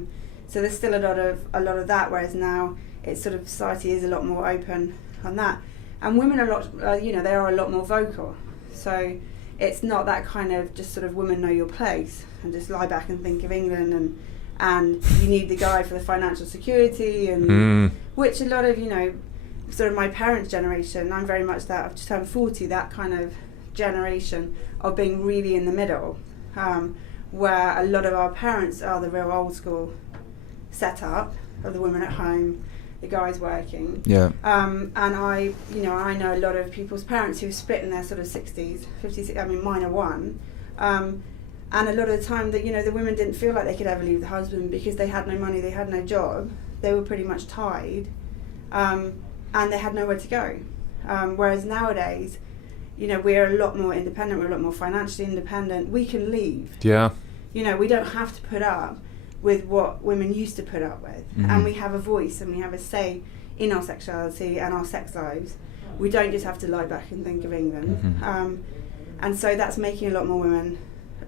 So there's still a lot of that. Whereas now, it's sort of society is a lot more open on that, and women are a lot, they are a lot more vocal. So it's not that kind of just sort of women know your place and just lie back and think of England and you need the guy for the financial security and which a lot of sort of my parents' generation. I'm very much that. I've just turned 40. That kind of generation of being really in the middle, where a lot of our parents are the real old school setup of the women at home, the guys working. Yeah. And I know a lot of people's parents who've split in their sort of 60s, 50s. I mean, mine are 1. And a lot of the time that the women didn't feel like they could ever leave the husband because they had no money, they had no job, they were pretty much tied, and they had nowhere to go. Whereas nowadays, we're a lot more independent, we're a lot more financially independent. We can leave. Yeah. We don't have to put up with what women used to put up with, and we have a voice and we have a say in our sexuality and our sex lives. We don't just have to lie back and think of England. And so that's making a lot more women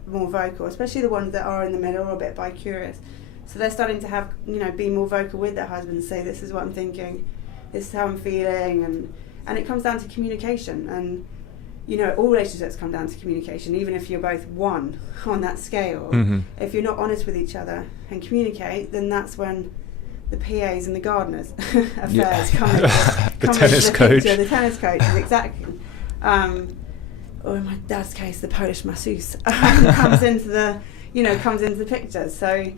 more vocal, especially the ones that are in the middle or a bit bi-curious. So they're starting to have, be more vocal with their husbands, say this is what I'm thinking, this is how I'm feeling, and it comes down to communication. And all relationships come down to communication, even if you're both 1 on that scale. If you're not honest with each other and communicate, then that's when the PAs and the gardeners affairs come into The tennis coach. The tennis coaches, exactly. or in my dad's case, the Polish masseuse comes into the picture. So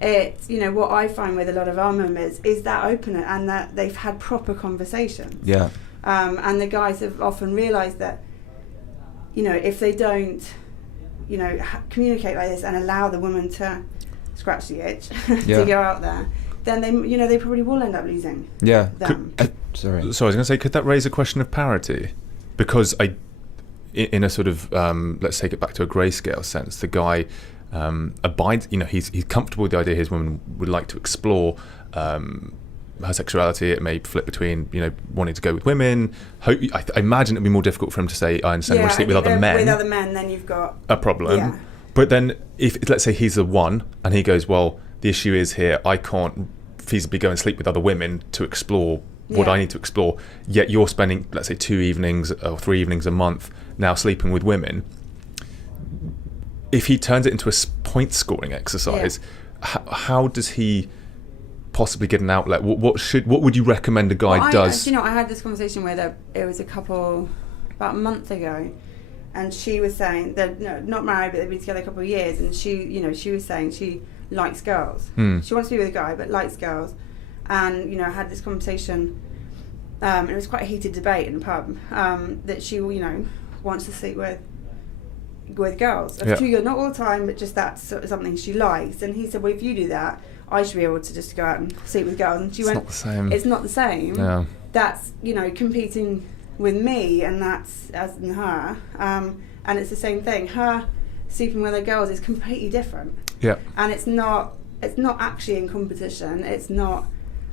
it's, what I find with a lot of our members is that openness, and that they've had proper conversations. Yeah. And the guys have often realised that, if they don't, communicate like this and allow the woman to scratch the itch to go out there, then they probably will end up losing them. Sorry. So I was going to say, could that raise a question of parity? Because in a sort of, let's take it back to a grayscale sense, the guy abides, he's comfortable with the idea his woman would like to explore her sexuality. It may flip between, wanting to go with women. I imagine it'd be more difficult for him to say, I understand, want to sleep with other men. With other men, then you've got a problem. Yeah. But then, if let's say he's the one, and he goes, well, the issue is here, I can't feasibly go and sleep with other women to explore what I need to explore, yet you're spending, let's say, 2 evenings or 3 evenings a month now sleeping with women. If he turns it into a point scoring exercise, how does he possibly get an outlet? What would you recommend a guy does? I had this conversation with it was a couple about a month ago, and she was saying that not married, but they've been together a couple of years, and she was saying she likes girls. She wants to be with a guy but likes girls. And I had this conversation, and it was quite a heated debate in the pub, that she wants to sleep with girls. Not all the time, but just that's sort of something she likes. And he said, well, if you do that, I should be able to just go out and sleep with girls. And she went, not the same. It's not the same. Yeah. That's competing with me, and that's as in her. And it's the same thing. Her sleeping with other girls is completely different. Yeah. And it's not actually in competition. It's not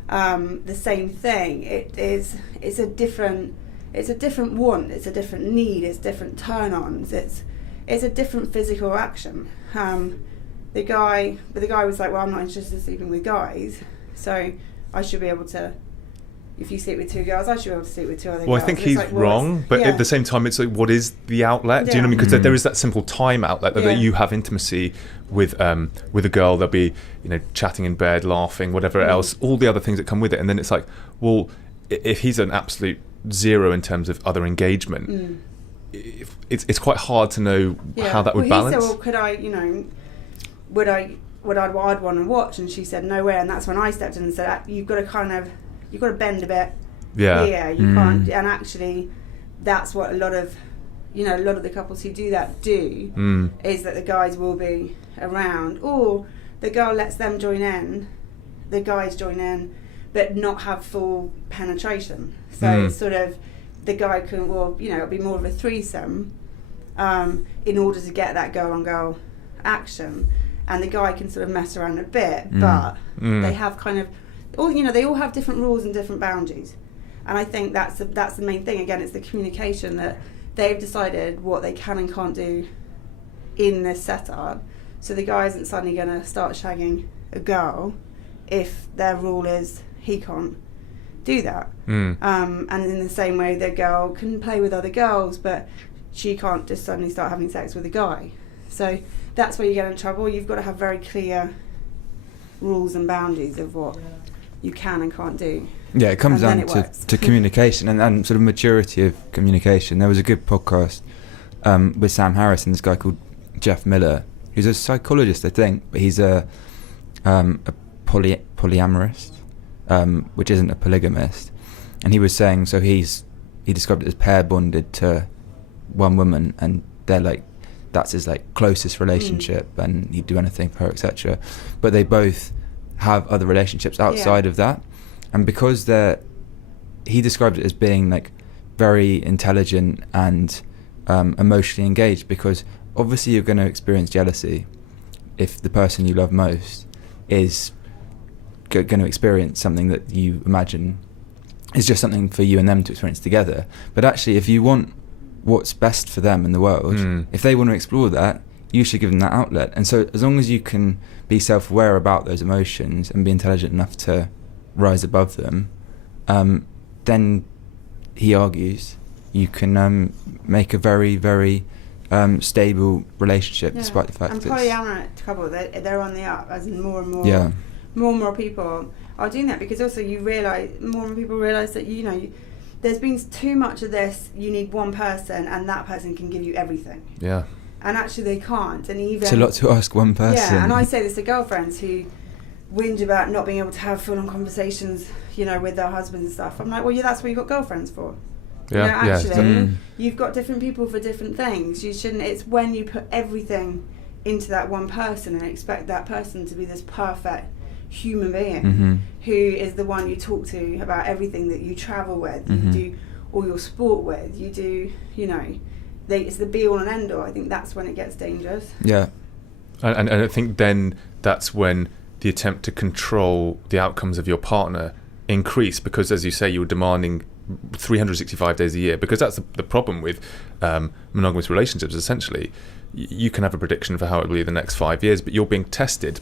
the same thing. It's a different want. It's a different need. It's different turn-ons. It's a different physical action. The guy was like, well, I'm not interested in sleeping with guys, so I should be able to. If you sleep with 2 girls, I should be able to sleep with 2 other girls. Well, I think he's wrong, but at the same time, it's like, what is the outlet? Do you know what I mean? Because there is that simple time outlet that you have intimacy with a girl. They'll be, chatting in bed, laughing, whatever else, all the other things that come with it. And then it's like, well, if he's an absolute zero in terms of other engagement, it's quite hard to know how that would balance. He said, well, could I, would I'd want to watch? And she said, no way. And that's when I stepped in and said, you've got to bend a bit. Yeah. You can't. And actually, that's what a lot of the couples who do that do, is that the guys will be around, or the girl lets them join in, the guys join in, but not have full penetration. So it's sort of, the guy can, it'll be more of a threesome, in order to get that girl on girl action. And the guy can sort of mess around a bit, but they have kind of, they all have different rules and different boundaries. And I think that's the main thing. Again, it's the communication, that they've decided what they can and can't do in this setup. So the guy isn't suddenly going to start shagging a girl if their rule is he can't do that. And in the same way, the girl can play with other girls, but she can't just suddenly start having sex with a guy. So that's where you get in trouble. You've got to have very clear rules and boundaries of what you can and can't do. Yeah, it comes down to communication and sort of maturity of communication. There was a good podcast with Sam Harris and this guy called Jeff Miller, who's a psychologist, I think, but he's a polyamorous, which isn't a polygamist. And he was saying, so he described it as pair bonded to one woman, and they're like, that's his like closest relationship, and he'd do anything for her, etc. But they both have other relationships outside of that, and because he described it as being like very intelligent and emotionally engaged, because obviously you're going to experience jealousy if the person you love most is going to experience something that you imagine is just something for you and them to experience together. But actually, if you want what's best for them in the world, if they want to explore that, you should give them that outlet. And so as long as you can be self-aware about those emotions and be intelligent enough to rise above them, then he argues you can make a very, very stable relationship, despite the fact that polyamorous couple, they're on the up, as in more and more people are doing that, because also you realise, more and more people realise that there's been too much of this, you need one person and that person can give you everything. Yeah. And actually they can't. And even It's a lot to ask one person. Yeah, and I say this to girlfriends who whinge about not being able to have full-on conversations, you know, with their husbands and stuff. I'm like, well, yeah, that's what you've got girlfriends for. Yeah, you know, actually, yeah. you've got different people for different things. You shouldn't. It's when you put everything into that one person and expect that person to be this perfect human being who is the one you talk to about everything, that you travel with, you do all your sport with, you do, you know, it's the be all and end all. I think that's when it gets dangerous. Yeah. And I think then that's when the attempt to control the outcomes of your partner increase, because as you say, you're demanding 365 days a year, because that's the problem with monogamous relationships. Essentially, you can have a prediction for how it will be the next 5 years, but you're being tested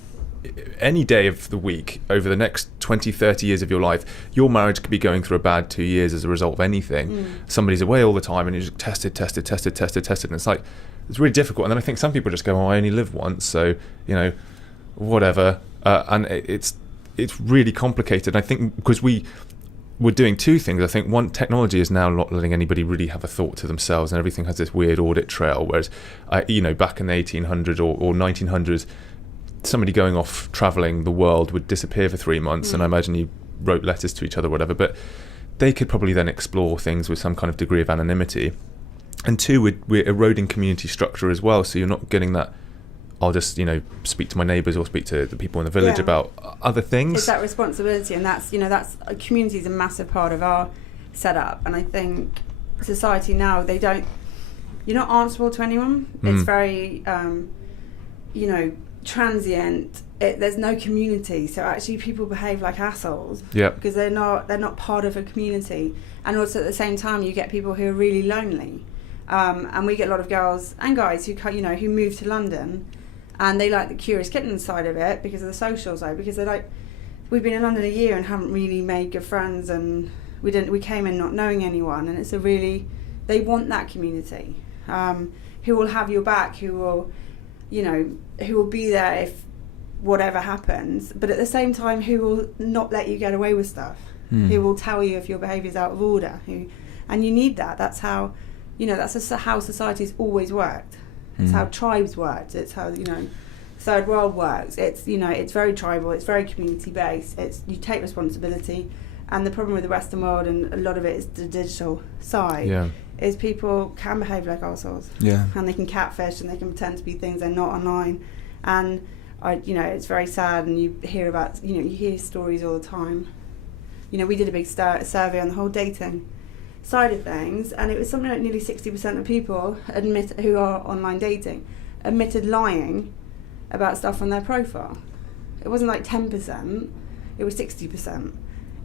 any day of the week over the next 20, 30 years of your life. Your marriage could be going through a bad 2 years as a result of anything. Somebody's away all the time and you're just tested, and it's like, it's really difficult. And then I think some people just go, oh, I only live once, so, you know, whatever. And it's really complicated. And I think because we're doing two things. I think one, technology is now not letting anybody really have a thought to themselves, and everything has this weird audit trail. Whereas, you know, back in the 1800s or 1900s, somebody going off travelling the world would disappear for 3 months, and I imagine you wrote letters to each other, or whatever. But they could probably then explore things with some kind of degree of anonymity. And two, we're eroding community structure as well. So you're not getting that, I'll just, you know, speak to my neighbours or speak to the people in the village about other things. It's that responsibility, and that's, you know, that's community is a massive part of our setup. And I think society now, you're not answerable to anyone. It's very, you know, transient. There's no community, so actually people behave like assholes because they're not part of a community. And also at the same time, you get people who are really lonely, and we get a lot of girls and guys who, you know, who move to London. And they like the Curious Kittens side of it because of the social side, because they're like, we've been in London a year and haven't really made good friends, and we came in not knowing anyone, and they want that community, who will have your back, who will be there if whatever happens, but at the same time who will not let you get away with stuff, who will tell you if your behaviour is out of order, and you need that. That's how, you know, that's how society's always worked. It's how tribes worked. It's how, you know, third world works. It's, you know, it's very tribal. It's very community based. It's, you take responsibility. And the problem with the Western world, and a lot of it is the digital side, is people can behave like assholes. Yeah. And they can catfish, and they can pretend to be things they're not online. And you know, it's very sad. And you hear about, you know, you hear stories all the time. You know, we did a big survey on the whole dating side of things, and it was something like nearly 60% of people who are online dating admitted lying about stuff on their profile. It wasn't like 10%, it was 60%.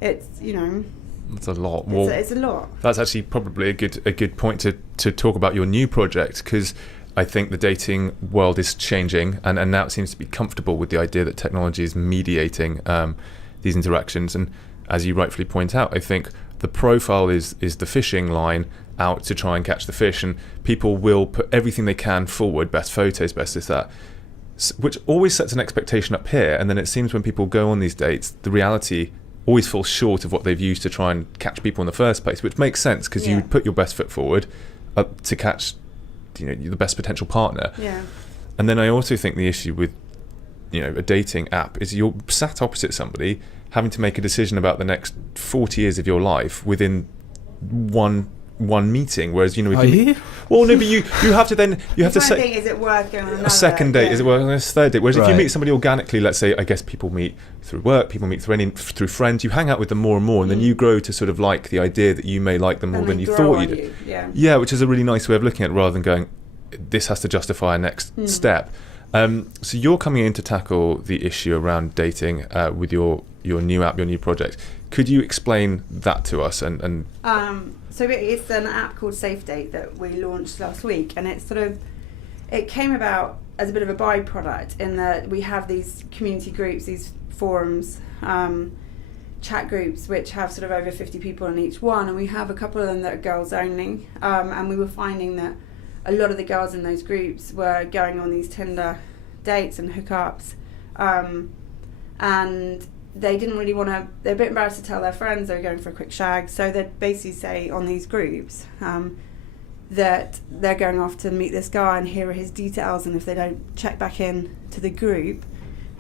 It's, you know, that's a lot. It's a lot. That's actually probably a good point to talk about your new project, because I think the dating world is changing, and now it seems to be comfortable with the idea that technology is mediating these interactions. And as you rightfully point out, I think the profile is the fishing line out to try and catch the fish, and people will put everything they can forward, best photos, best this, that, which always sets an expectation up here, and then it seems when people go on these dates, the reality always falls short of what they've used to try and catch people in the first place, which makes sense, because you put your best foot forward to catch, you know, the best potential partner. Yeah. And then I also think the issue with, you know, a dating app is you're sat opposite somebody having to make a decision about the next 40 years of your life within one meeting, whereas, you know, well, no, but you have to then say, is it worth going on a second date? Is it worth on a third date? Whereas if you meet somebody organically, let's say, I guess people meet through work, people meet through friends, you hang out with them more and more, and then you grow to sort of like the idea that you may like them more than you thought you did. Yeah, which is a really nice way of looking at it, rather than going, this has to justify a next step. So you're coming in to tackle the issue around dating with your new app, your new project. Could you explain that to us? And so it's an app called SafeDate that we launched last week, and it came about as a bit of a byproduct in that we have these community groups, these forums, chat groups, which have sort of over 50 people in each one, and we have a couple of them that are girls only, and we were finding that a lot of the girls in those groups were going on these Tinder dates and hookups, and they didn't really want to, they're a bit embarrassed to tell their friends they were going for a quick shag, so they'd basically say on these groups that they're going off to meet this guy and here are his details, and if they don't check back in to the group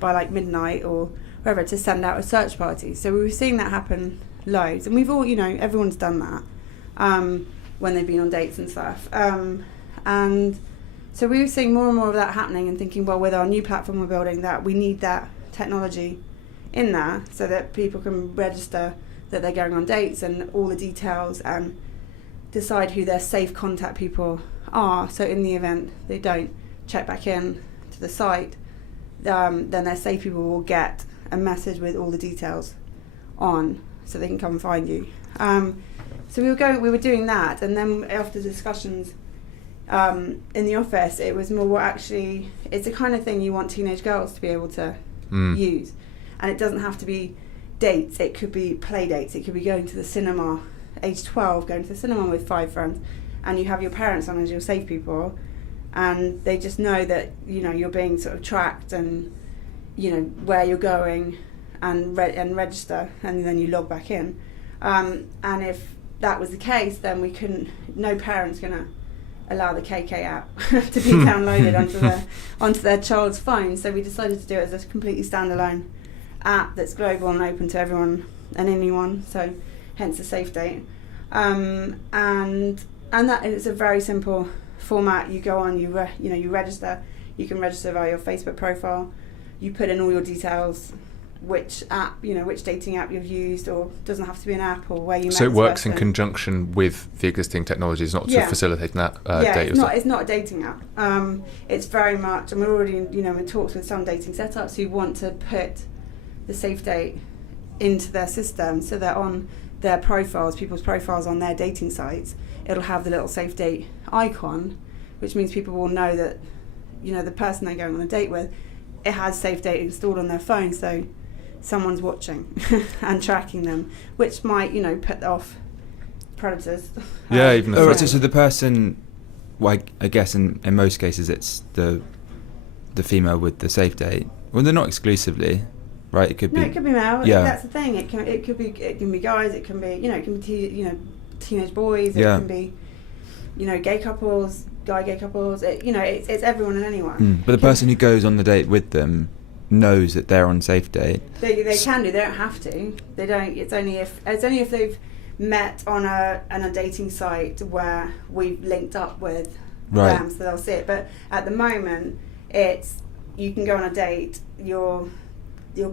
by like midnight or wherever, to send out a search party. So we were seeing that happen loads, and we've all, everyone's done that when they've been on dates and stuff. And so we were seeing more and more of that happening and thinking, well, with our new platform we're building, that we need that technology in there so that people can register that they're going on dates and all the details and decide who their safe contact people are. So in the event they don't check back in to the site, then their safe people will get a message with all the details on so they can come and find you. So we were doing that, and then after discussions in the office, it was more actually, it's the kind of thing you want teenage girls to be able to use. And it doesn't have to be dates, it could be play dates, it could be going to the cinema, age 12, going to the cinema with 5 friends, and you have your parents on as your safe people, and they just know that, you're being sort of tracked and, where you're going and register, and then you log back in. And if that was the case, then no parent's going to allow the KK app to be downloaded onto their child's phone. So we decided to do it as a completely standalone app that's global and open to everyone and anyone. So hence the SafeDate. And that is a very simple format. You go on, you register. You can register via your Facebook profile. You put in all your details, which app, which dating app you've used, or doesn't have to be an app, or where you met. So it works in person. conjunction with the existing technologies, not to facilitate that date. It's not a dating app. It's very much, and we're already in talks with some dating setups who want to put the SafeDate into their system, so that on their profiles, people's profiles on their dating sites, it'll have the little SafeDate icon, which means people will know that the person they're going on a date with, it has SafeDate installed on their phone, so someone's watching and tracking them, which might put off predators. Even so the person, well, I guess in most cases it's the female with the SafeDate. Well, they're not exclusively, right? It could be. No, it could be male. Yeah. That's the thing. It can be guys. It can be teenage boys. It can be gay couples, gay couples. It's everyone and anyone. But the person who goes on the date with them knows that they're on SafeDate. They can do. They don't have to. They don't. It's only if they've met on a dating site where we've linked up with them, so they'll see it. But at the moment, it's you can go on a date. You'll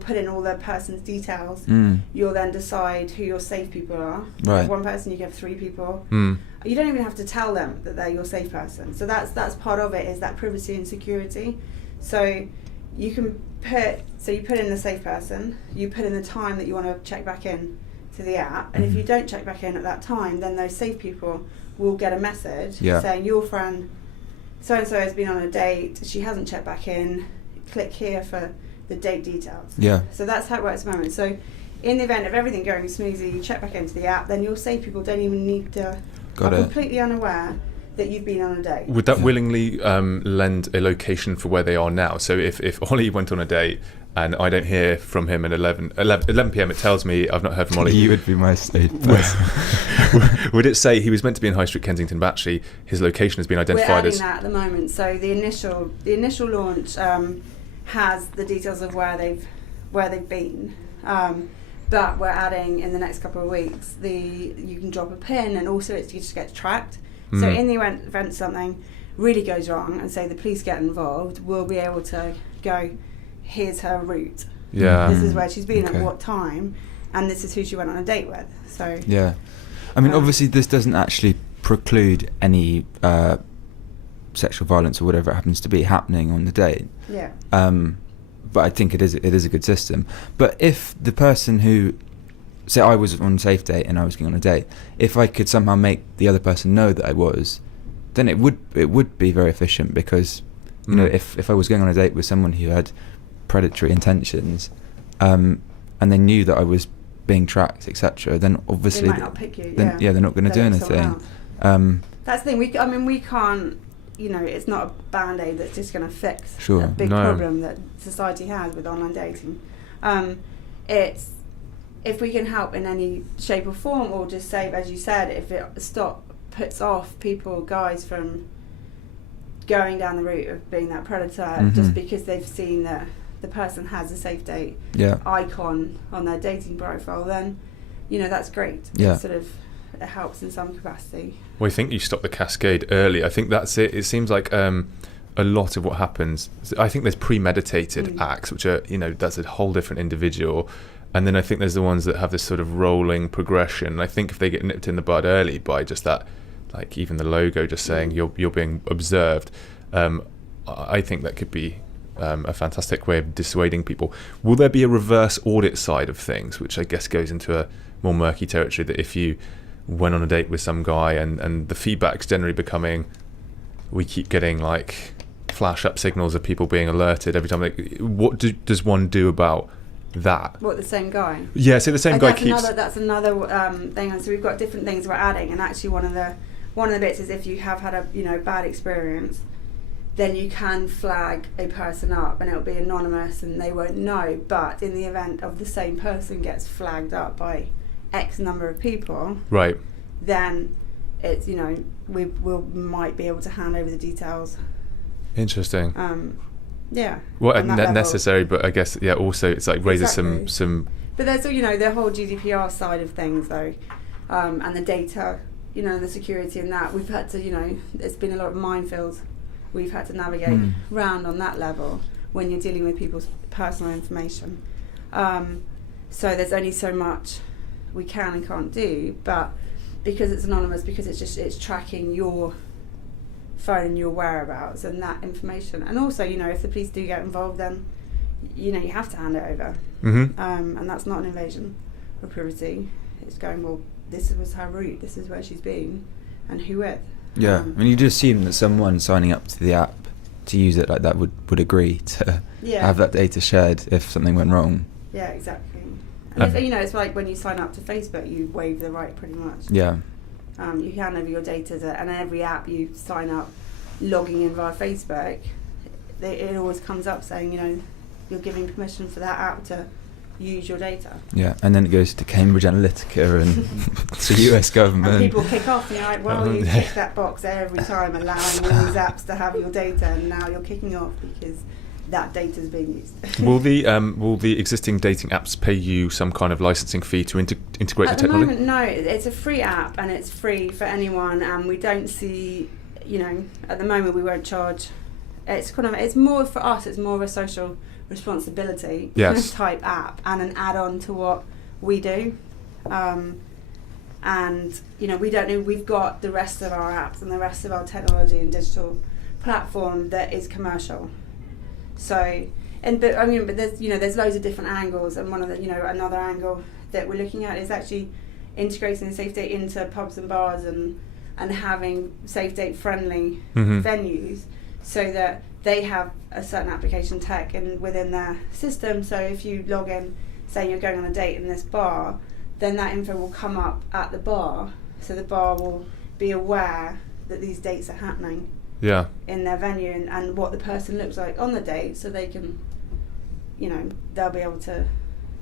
put in all the person's details. You'll then decide who your safe people are. Right. One person, you get 3 people. You don't even have to tell them that they're your safe person. So that's part of it, is that privacy and security. So you can you put in the safe person, you put in the time that you want to check back in to the app, and if you don't check back in at that time, then those safe people will get a message saying your friend so-and-so has been on a date, she hasn't checked back in, click here for the date details. So that's how it works at the moment. So in the event of everything going smoothly, you check back into the app, then your safe people don't even need to are completely unaware that you've been on a date. Would that willingly lend a location for where they are now? So if Ollie went on a date and I don't hear from him at 11 p.m, it tells me I've not heard from Ollie. You would be my safe person. Would it say he was meant to be in High Street, Kensington, but actually his location has been identified as... We're adding that at the moment. So the initial launch has the details of where they've been. But we're adding in the next couple of weeks you can drop a pin, and also you just get tracked. So in the event something really goes wrong and say the police get involved, we'll be able to go, here's her route. This is where she's been at what time, and this is who she went on a date with. So I mean, obviously this doesn't actually preclude any sexual violence or whatever it happens to be happening on the date. But I think it is a good system. But if the person who, say I was on SafeDate and I was going on a date, if I could somehow make the other person know that I was, then it would be very efficient, because if I was going on a date with someone who had predatory intentions, and they knew that I was being tracked, etc., then obviously they might not pick you. They're not going to do anything. That's the thing. We can't. It's not a band-aid that's just going to fix a big problem that society has with online dating. it's, if we can help in any shape or form, or just say, as you said, if it puts off guys from going down the route of being that predator, just because they've seen that the person has a SafeDate icon on their dating profile, then that's great. It helps in some capacity. Well, I think you stop the cascade early. I think that's it. It seems like a lot of what happens, I think there's premeditated acts, which are, that's a whole different individual. And then I think there's the ones that have this sort of rolling progression. And I think if they get nipped in the bud early by just that, like even the logo just saying you're being observed, I think that could be a fantastic way of dissuading people. Will there be a reverse audit side of things, which I guess goes into a more murky territory, that if you went on a date with some guy and the feedback's generally becoming, we keep getting like flash up signals of people being alerted every time, what does one do about that? What, the same guy? Yeah, so the same guy keeps... That's another thing. So we've got different things we're adding, and actually one of the bits is if you have had a bad experience, then you can flag a person up and it'll be anonymous and they won't know. But in the event of the same person gets flagged up by X number of people, right, then it's we might be able to hand over the details. Interesting. Yeah. Well, necessary, but I guess also it's like raises some. But there's the whole GDPR side of things though, and the data, the security and that we've had to it's been a lot of minefields we've had to navigate round on that level when you're dealing with people's personal information. So there's only so much we can and can't do, but because it's anonymous, because it's tracking your phone and your whereabouts and that information, and also if the police do get involved, then you have to hand it over, and that's not an invasion of privacy. It's going, well, this was her route, this is where she's been and who with. You'd assume that someone signing up to the app to use it like that would agree to have that data shared if something went wrong. Yeah, exactly. And it's like when you sign up to Facebook, you waive the right pretty much. Yeah. You hand over your data, and every app you sign up, logging in via Facebook, it always comes up saying, you're giving permission for that app to use your data. Yeah, and then it goes to Cambridge Analytica and to the US government. And people kick off, and you're like, well, you tick that box every time, allowing all these apps to have your data, and now you're kicking off because that data is being used. Will the existing dating apps pay you some kind of licensing fee to integrate the technology? At the moment, no. It's a free app and it's free for anyone, and we don't see, at the moment we won't charge. It's more for us. It's more of a social responsibility type app and an add-on to what we do. And we don't know. We've got the rest of our apps and the rest of our technology and digital platform that is commercial. So, but there's loads of different angles, and one of the another angle that we're looking at is actually integrating the SafeDate into pubs and bars and having SafeDate friendly venues, so that they have a certain application tech within their system. So if you log in, say you're going on a date in this bar, then that info will come up at the bar, so the bar will be aware that these dates are happening. Yeah. In their venue and what the person looks like on the date, so they can, they'll be able to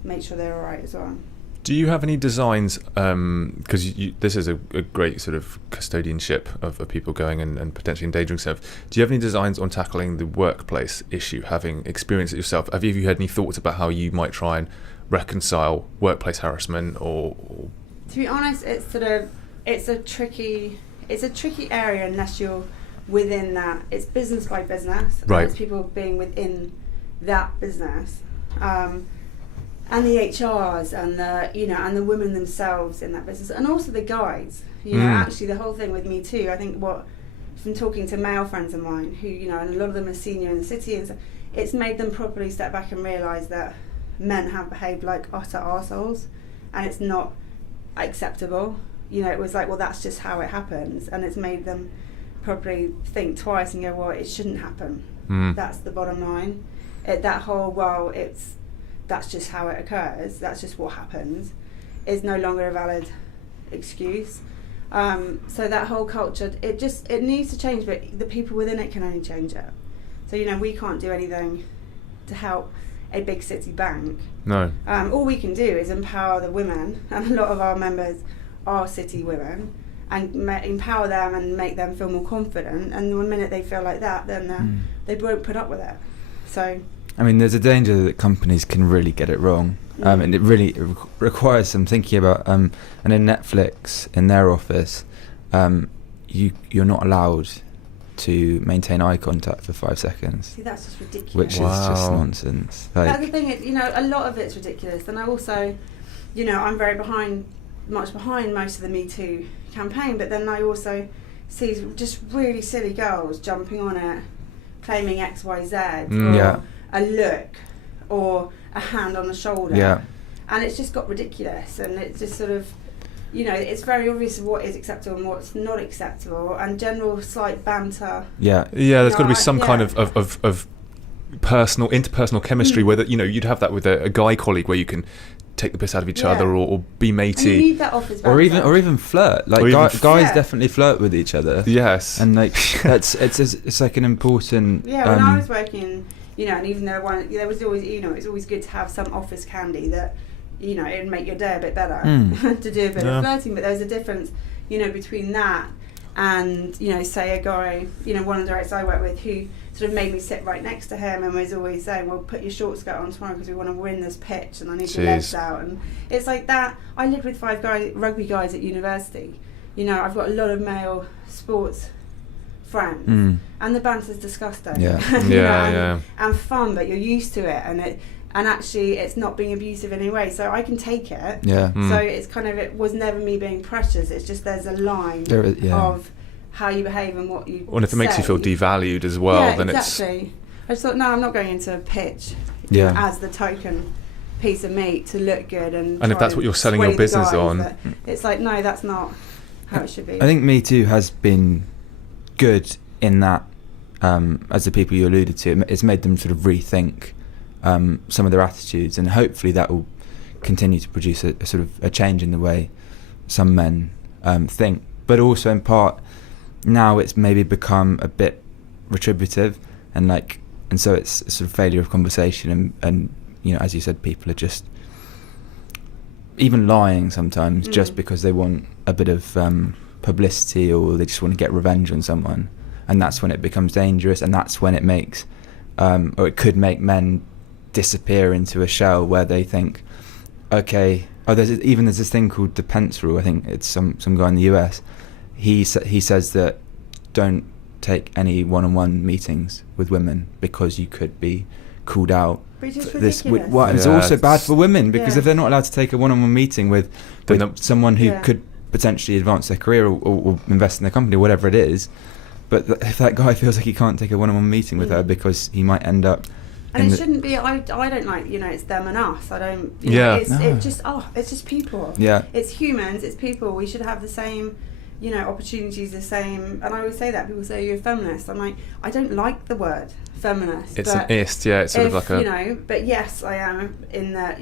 make sure they're all right as well. Do you have any designs, because this is a great sort of custodianship of people going and potentially endangering stuff. Do you have any designs on tackling the workplace issue, having experienced it yourself? Have you had any thoughts about how you might try and reconcile workplace harassment or? To be honest, it's a tricky area unless you're within that. It's business by business, right? And it's people being within that business, and the HRs and the women themselves in that business, and also the guys. Actually, the whole thing with Me Too. I think from talking to male friends of mine who and a lot of them are senior in the city, and so, it's made them properly step back and realise that men have behaved like utter arseholes, and it's not acceptable. It was like, well, that's just how it happens, and it's made them probably think twice and go, well, it shouldn't happen. That's the bottom line. That's just how it occurs, that's just what happens, is no longer a valid excuse. So that whole culture, it needs to change, but the people within it can only change it. So we can't do anything to help a big city bank. No. All we can do is empower the women, and a lot of our members are city women, and empower them and make them feel more confident. And the minute they feel like that, then they won't put up with it. So, I mean, there's a danger that companies can really get it wrong, and it really requires some thinking about. And in Netflix, in their office, you're not allowed to maintain eye contact for 5 seconds. See, that's just ridiculous. Which is just nonsense. That's the thing. A lot of it's ridiculous, and I also, I'm very much behind most of the Me Too campaign. But then I also see just really silly girls jumping on it, claiming X, Y, Z, or a look, or a hand on the shoulder, and it's just got ridiculous, and it's just sort of. It's very obvious what is acceptable and what's not acceptable, and general slight banter. There's got to be some kind of interpersonal chemistry where you'd have that with a guy colleague where you can take the piss out of each other or be matey. And you need that office banter. or even flirt. Like guys definitely flirt with each other. Yes, and like it's like an important. When I was working, and even though there was always it's always good to have some office candy that. It would make your day a bit better to do a bit of flirting, but there's a difference, between that and, say a guy, one of the directors I work with who sort of made me sit right next to him and was always saying, well, put your short skirt on tomorrow because we want to win this pitch and I need your legs out. And it's like that. I lived with 5 rugby guys at university. I've got a lot of male sports friends and the banter's disgusting. And fun, but you're used to it, and actually it's not being abusive in any way, so I can take it. So it's kind of, it was never me being precious, it's just there's a line of how you behave and what you and if it makes you feel devalued as well, then exactly. I just thought, no, I'm not going into a pitch as the token piece of meat to look good, and if that's what you're selling your business on, it's like, no, that's not how it should be. I think Me Too has been good in that, as the people you alluded to, it's made them sort of rethink some of their attitudes, and hopefully that will continue to produce a sort of a change in the way some men think. But also in part now it's maybe become a bit retributive, and so it's a sort of failure of conversation, and as you said, people are just even lying sometimes just because they want a bit of publicity, or they just want to get revenge on someone, and that's when it becomes dangerous, and that's when it makes or it could make men disappear into a shell where they think, okay, there's this thing called the Pence rule. I think it's some guy in the US. He says that don't take any one-on-one meetings with women because you could be called out. Which is ridiculous. ridiculous. It's also bad for women, because if they're not allowed to take a one-on-one meeting with someone who could potentially advance their career or invest in their company, whatever it is, but if that guy feels like he can't take a one-on-one meeting with her because he might end up. And it shouldn't be. I don't like. It's them and us. I don't. It's just people. It's humans. It's people. We should have the same, opportunities. The same. And I always say that people say you're a feminist. I'm like, I don't like the word feminist. It's an ist. It's sort of like a. But yes, I am in that.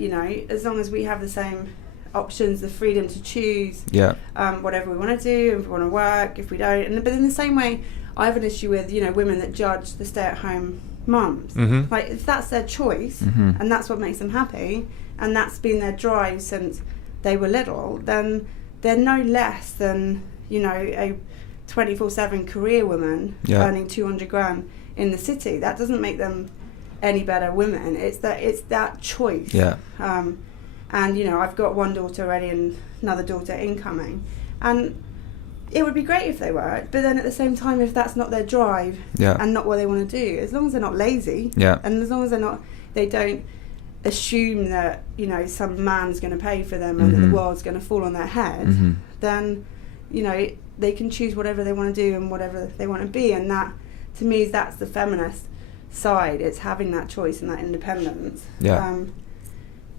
As long as we have the same options, the freedom to choose. Whatever we want to do, if we want to work, if we don't. But in the same way, I have an issue with women that judge the stay-at-home mums. Like, if that's their choice and that's what makes them happy, and that's been their drive since they were little, then they're no less than a 24/7 career woman earning 200 grand in the city. That doesn't make them any better women. It's that choice. And I've got one daughter already and another daughter incoming, and it would be great if they were, but then at the same time, if that's not their drive and not what they want to do, as long as they're not lazy, and as long as they don't assume that some man's going to pay for them and that the world's going to fall on their head, then they can choose whatever they want to do and whatever they want to be, and that, to me, that's the feminist side. It's having that choice and that independence.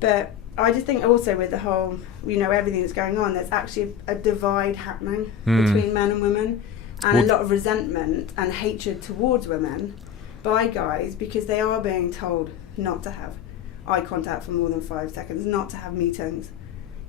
But I just think also with the whole, everything that's going on, there's actually a divide happening between men and women, and a lot of resentment and hatred towards women by guys, because they are being told not to have eye contact for more than 5 seconds, not to have meetings,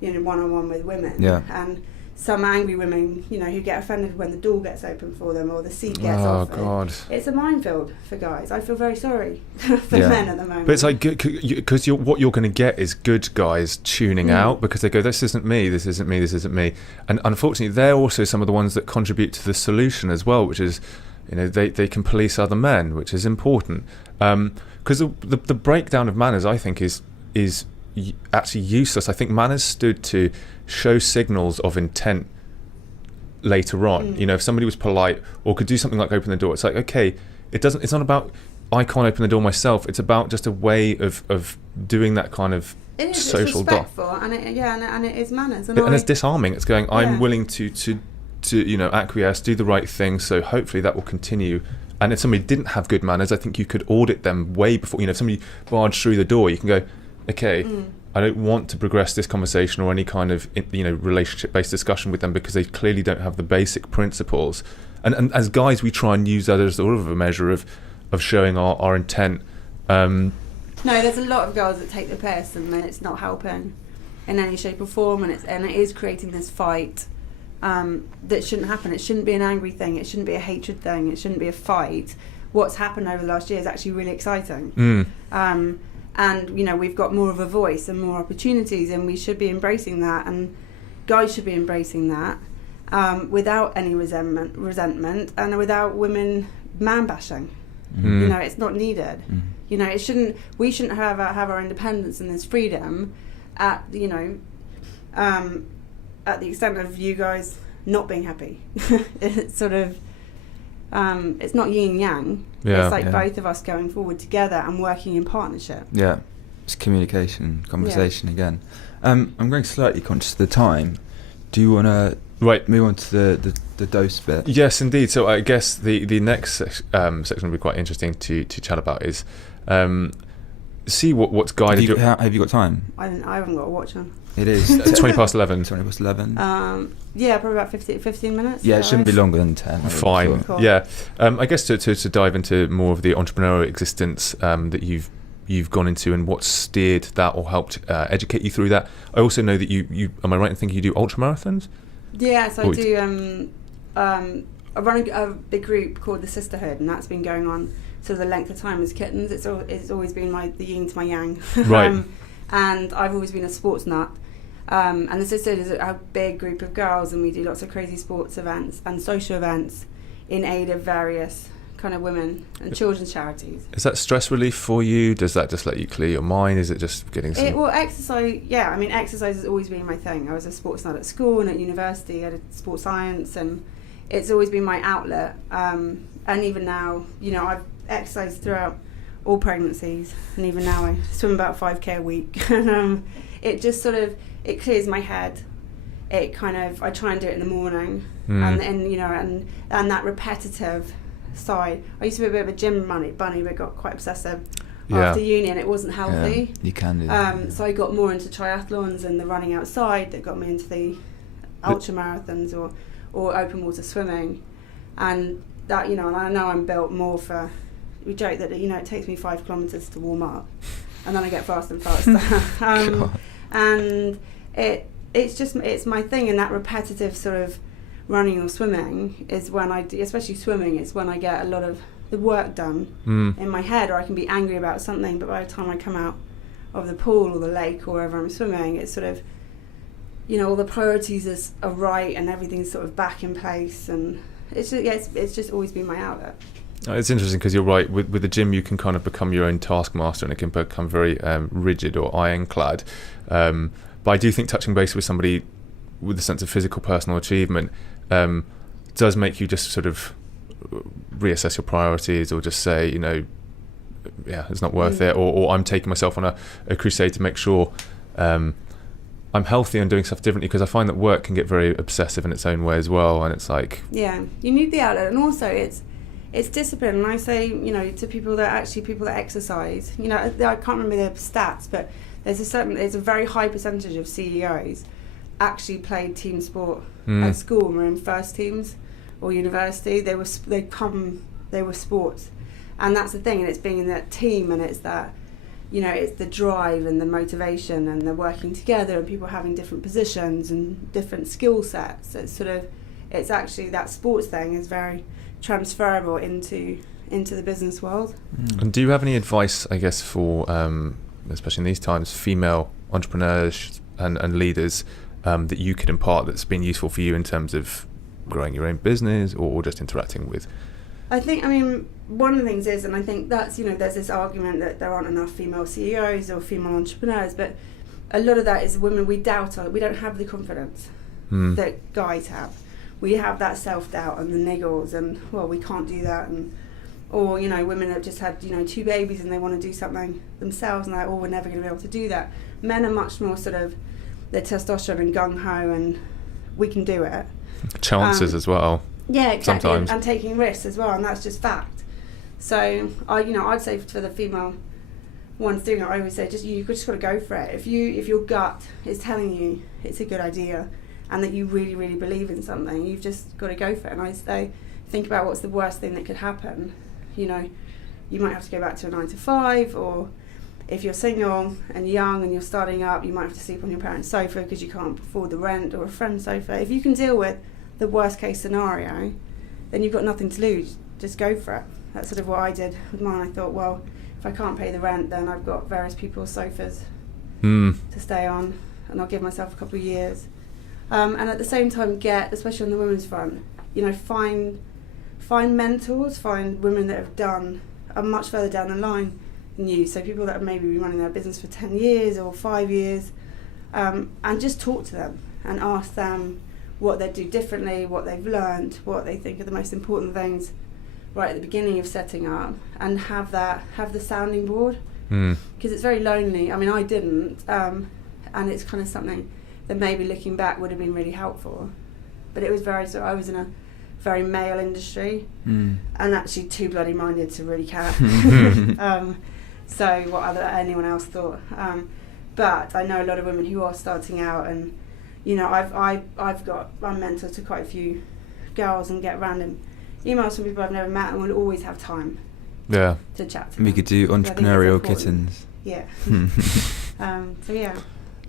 one-on-one with women. And some angry women, who get offended when the door gets open for them or the seat gets offered. God. It's a minefield for guys. I feel very sorry for men at the moment. But it's like, because what you're going to get is good guys tuning out because they go, this isn't me, this isn't me, this isn't me. And unfortunately, they're also some of the ones that contribute to the solution as well, which is, they can police other men, which is important. Because the breakdown of manners, I think, is actually useless. I think manners stood to show signals of intent later on. If somebody was polite or could do something like open the door, it's like, okay, it's not about I can't open the door myself. It's about just a way of doing that kind of social it's respectful, and it is manners, and it's disarming. It's going, I'm willing to acquiesce, do the right thing, so hopefully that will continue. And if somebody didn't have good manners, I think you could audit them way before. If somebody barged through the door, you can go, okay, I don't want to progress this conversation or any kind of relationship-based discussion with them because they clearly don't have the basic principles. And as guys, we try and use that as sort of a measure of showing our intent. No, there's a lot of girls that take the piss, and then it's not helping in any shape or form, and it is creating this fight that shouldn't happen. It shouldn't be an angry thing. It shouldn't be a hatred thing. It shouldn't be a fight. What's happened over the last year is actually really exciting. And we've got more of a voice and more opportunities, and we should be embracing that, and guys should be embracing that without any resentment and without women man bashing. It's not needed. We shouldn't have our independence and this freedom at the extent of you guys not being happy. It's sort of it's not yin and yang. It's like both of us going forward together and working in partnership. Yeah, it's communication, conversation again. I'm going slightly conscious of the time. Do you want to move on to the dose bit? Yes, indeed. So I guess the next section will be quite interesting to chat about is see what's guided you. Have you got time? I haven't got a watch on. It is 20 past 11. 20 past 11. Probably about 15 minutes. Yeah, it shouldn't be longer than 10. Fine. Cool. Yeah. I guess to dive into more of the entrepreneurial existence that you've gone into and what steered that or helped educate you through that. I also know that you am I right in thinking you do ultramarathons? Yeah, so I do. I run a big group called the Sisterhood, and that's been going on sort of the length of time as Kittens. It's always been the yin to my yang. Right. And I've always been a sports nut. And the Sisterhood is a big group of girls, and we do lots of crazy sports events and social events in aid of various kind of women and children's charities. Is that stress relief for you? Does that just let you clear your mind? Is it just getting some... exercise, exercise has always been my thing. I was a sports nut at school and at university. I did sports science, and it's always been my outlet. And even now, I've exercised throughout all pregnancies, and even now I swim about 5k a week. And it just sort of, it clears my head. It kind of, I try and do it in the morning, and that repetitive side. I used to be a bit of a gym bunny, but got quite obsessive after uni, and it wasn't healthy. You can do that. So I got more into triathlons and the running outside that got me into the ultra marathons or open water swimming, and that and I know I'm built more for. We joke that it takes me 5 kilometres to warm up, and then I get faster and faster. And it's my thing, and that repetitive sort of running or swimming is when I do, especially swimming, it's when I get a lot of the work done in my head, or I can be angry about something, but by the time I come out of the pool or the lake or wherever I'm swimming, it's sort of, all the priorities are right and everything's sort of back in place, and it's just always been my outlet. It's interesting because you're right, with the gym you can kind of become your own taskmaster, and it can become very rigid or ironclad, but I do think touching base with somebody with a sense of physical personal achievement does make you just sort of reassess your priorities, or just say, it's not worth it, or I'm taking myself on a crusade to make sure I'm healthy and doing stuff differently, because I find that work can get very obsessive in its own way as well, and it's like... Yeah, you need the outlet, and also it's discipline. And I say, to people that exercise, I can't remember the stats, but there's a very high percentage of CEOs actually played team sport at school and were in first teams or university. They were sports, and that's the thing. And it's being in that team, and it's that you know, it's the drive and the motivation and the working together and people having different positions and different skill sets. It's actually that sports thing is very transferable into the business world. And do you have any advice, I guess, for especially in these times, female entrepreneurs and leaders that you could impart that's been useful for you in terms of growing your own business or just interacting with? I think, one of the things is, and I think that's, you know, there's this argument that there aren't enough female CEOs or female entrepreneurs, but a lot of that is women, we doubt we don't have the confidence that guys have. We have that self-doubt and the niggles and, well, we can't do that, or, you know, women have just had, you know, 2 babies and they want to do something themselves and they're like, oh, we're never going to be able to do that. Men are much more sort of, they're testosterone and gung-ho and we can do it. Chances as well. Yeah, exactly, sometimes. and taking risks as well, and that's just fact. So I'd say for the female ones doing it, I always say you just got to go for it. If your gut is telling you it's a good idea, and that you really really believe in something, you've just got to go for it. And I say, think about what's the worst thing that could happen. You know, you might have to go back to a 9 to 5, or if you're single and young and you're starting up, you might have to sleep on your parents' sofa because you can't afford the rent, or a friend's sofa. If you can deal with the worst case scenario, then you've got nothing to lose. Just go for it. That's sort of what I did with mine. I thought, well, if I can't pay the rent, then I've got various people's sofas to stay on, and I'll give myself a couple of years. And at the same time, especially on the women's front, you know, find mentors, find women that are much further down the line than you. So people that have maybe been running their business for 10 years or 5 years, and just talk to them and ask them what they do differently, what they've learned, what they think are the most important things right at the beginning of setting up, and have the sounding board, because it's very lonely. I didn't, and it's kind of something that maybe looking back would have been really helpful, but it was I was in a very male industry, and actually too bloody minded to really care. So what anyone else thought, but I know a lot of women who are starting out, and you know, I'm mentor to quite a few girls and get random emails from people I've never met, and will always have time to chat to them. We could do entrepreneurial kittens. Yeah. So yeah.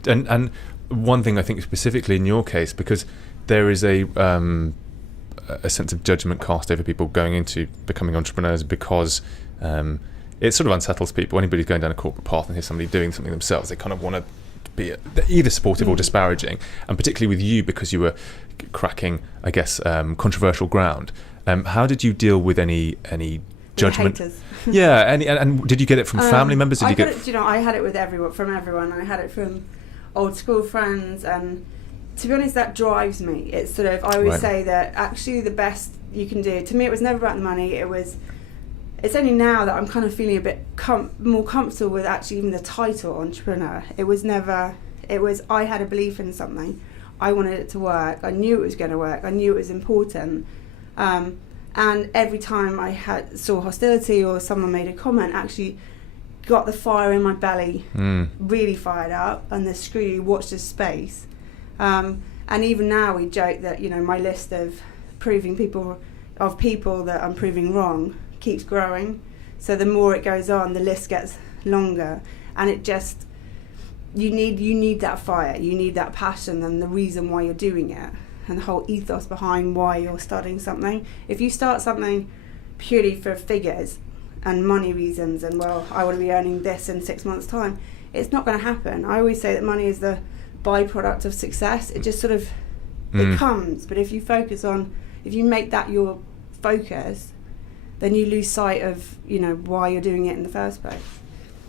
And one thing I think specifically in your case, because there is a sense of judgment cast over people going into becoming entrepreneurs, because it sort of unsettles people. Anybody who's going down a corporate path and hears somebody doing something themselves, they kind of want to be either supportive or disparaging, and particularly with you, because you were cracking, I guess, controversial ground. How did you deal with any judgment? Haters. Yeah, and did you get it from family members? I had it with everyone. I had it from old school friends, and to be honest, that drives me. It's sort of, I always say that actually the best you can do, to me it was never about the money, it's only now that I'm kind of feeling a bit more comfortable with actually even the title entrepreneur. I had a belief in something. I wanted it to work. I knew it was going to work. I knew it was important. And every time I saw hostility or someone made a comment, actually got the fire in my belly really fired up, and the screw you, watch this space. And even now we joke that, you know, my list of people that I'm proving wrong keeps growing. So the more it goes on, the list gets longer, and it just, you need that fire, you need that passion and the reason why you're doing it, and the whole ethos behind why you're starting something. If you start something purely for figures and money reasons, and well, I want to be earning this in 6 months' time, it's not going to happen. I always say that money is the byproduct of success. It just sort of it comes, but if you make that your focus, then you lose sight of, you know, why you're doing it in the first place.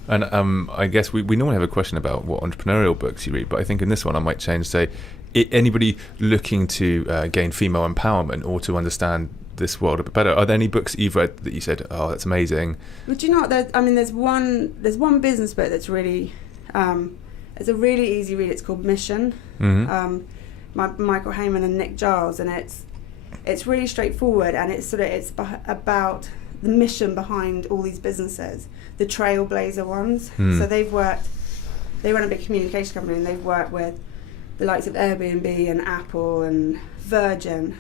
And I guess we normally have a question about what entrepreneurial books you read, but I think in this one I might change, say, anybody looking to gain female empowerment or to understand this world a bit better, are there any books you've read that you said, oh, that's amazing? But you know, there's one business book that's really, it's a really easy read. It's called Mission, Michael Heyman and Nick Giles, and it's really straightforward, and it's about the mission behind all these businesses, the trailblazer ones. So they run a big communication company, and they've worked with the likes of Airbnb and Apple and Virgin,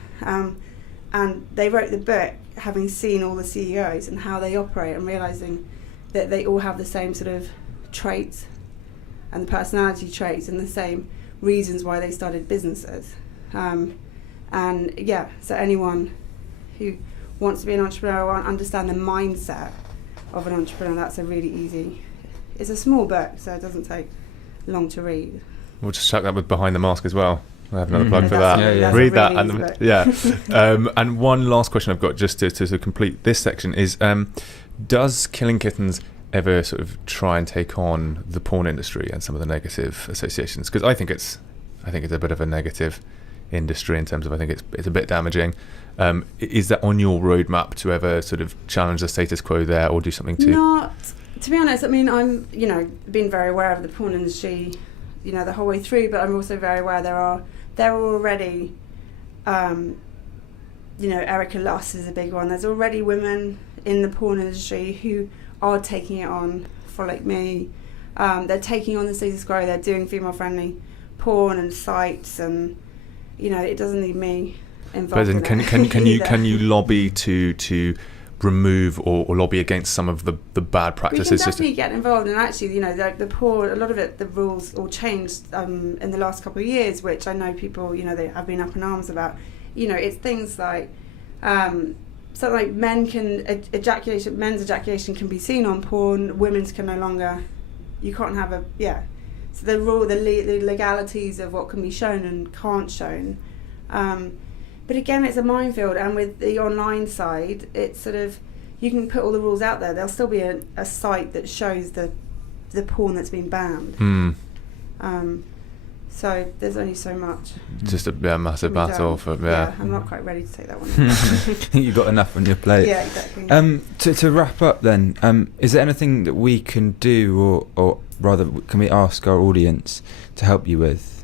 and they wrote the book having seen all the CEOs and how they operate, and realising that they all have the same sort of traits and the personality traits and the same reasons why they started businesses. And yeah, so anyone who wants to be an entrepreneur or understand the mindset of an entrepreneur, that's a really easy. It's a small book, so it doesn't take long to read. We'll just chuck that with Behind the Mask as well. I have another plug for That's that. Yeah. Read that, really and easy book. and one last question I've got just to complete this section is: does Killing Kittens ever sort of try and take on the porn industry and some of the negative associations? Because I think it's a bit of a negative industry in terms of, I think it's a bit damaging. Is that on your roadmap to ever sort of challenge the status quo there, or do something to? Not, to be honest. I mean, I'm been very aware of the porn industry, the whole way through. But I'm also very aware there are already, Erica Luss is a big one. There's already women in the porn industry who are taking it on, Frolic Me. They're taking on the status quo. They're doing female-friendly porn and sites, and it doesn't need me involved. But then can you lobby to remove or lobby against some of the bad practices? We can definitely get involved, and actually, the porn, a lot of it, the rules all changed in the last couple of years, which I know people, they have been up in arms about. It's things like, so like men's ejaculation can be seen on porn, women's can no longer. You can't have So the legalities of what can be shown and can't shown. But again, it's a minefield, and with the online side, it's sort of, you can put all the rules out there. There'll still be a site that shows the porn that's been banned. So there's only so much. Just a massive battle for I'm not quite ready to take that one. You've got enough on your plate. Yeah, exactly. To wrap up then, is there anything that we can do, or rather, can we ask our audience to help you with?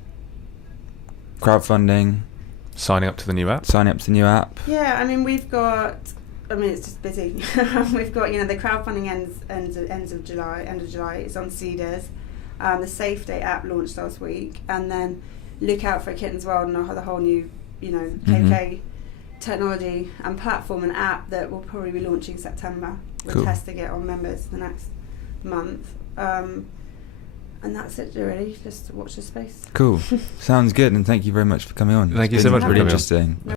Crowdfunding? signing up to the new app. Yeah, I mean, it's just busy. We've got, the crowdfunding ends of July. It's on Cedars. The SafeDate app launched last week, and then look out for Kittens World and the whole new, KK technology and platform and app that will probably be launching September. We're testing it on members the next month. And that's it, really. Just watch the space. Cool. Sounds good, and thank you very much for coming on. Thank you so much for really coming on. interesting.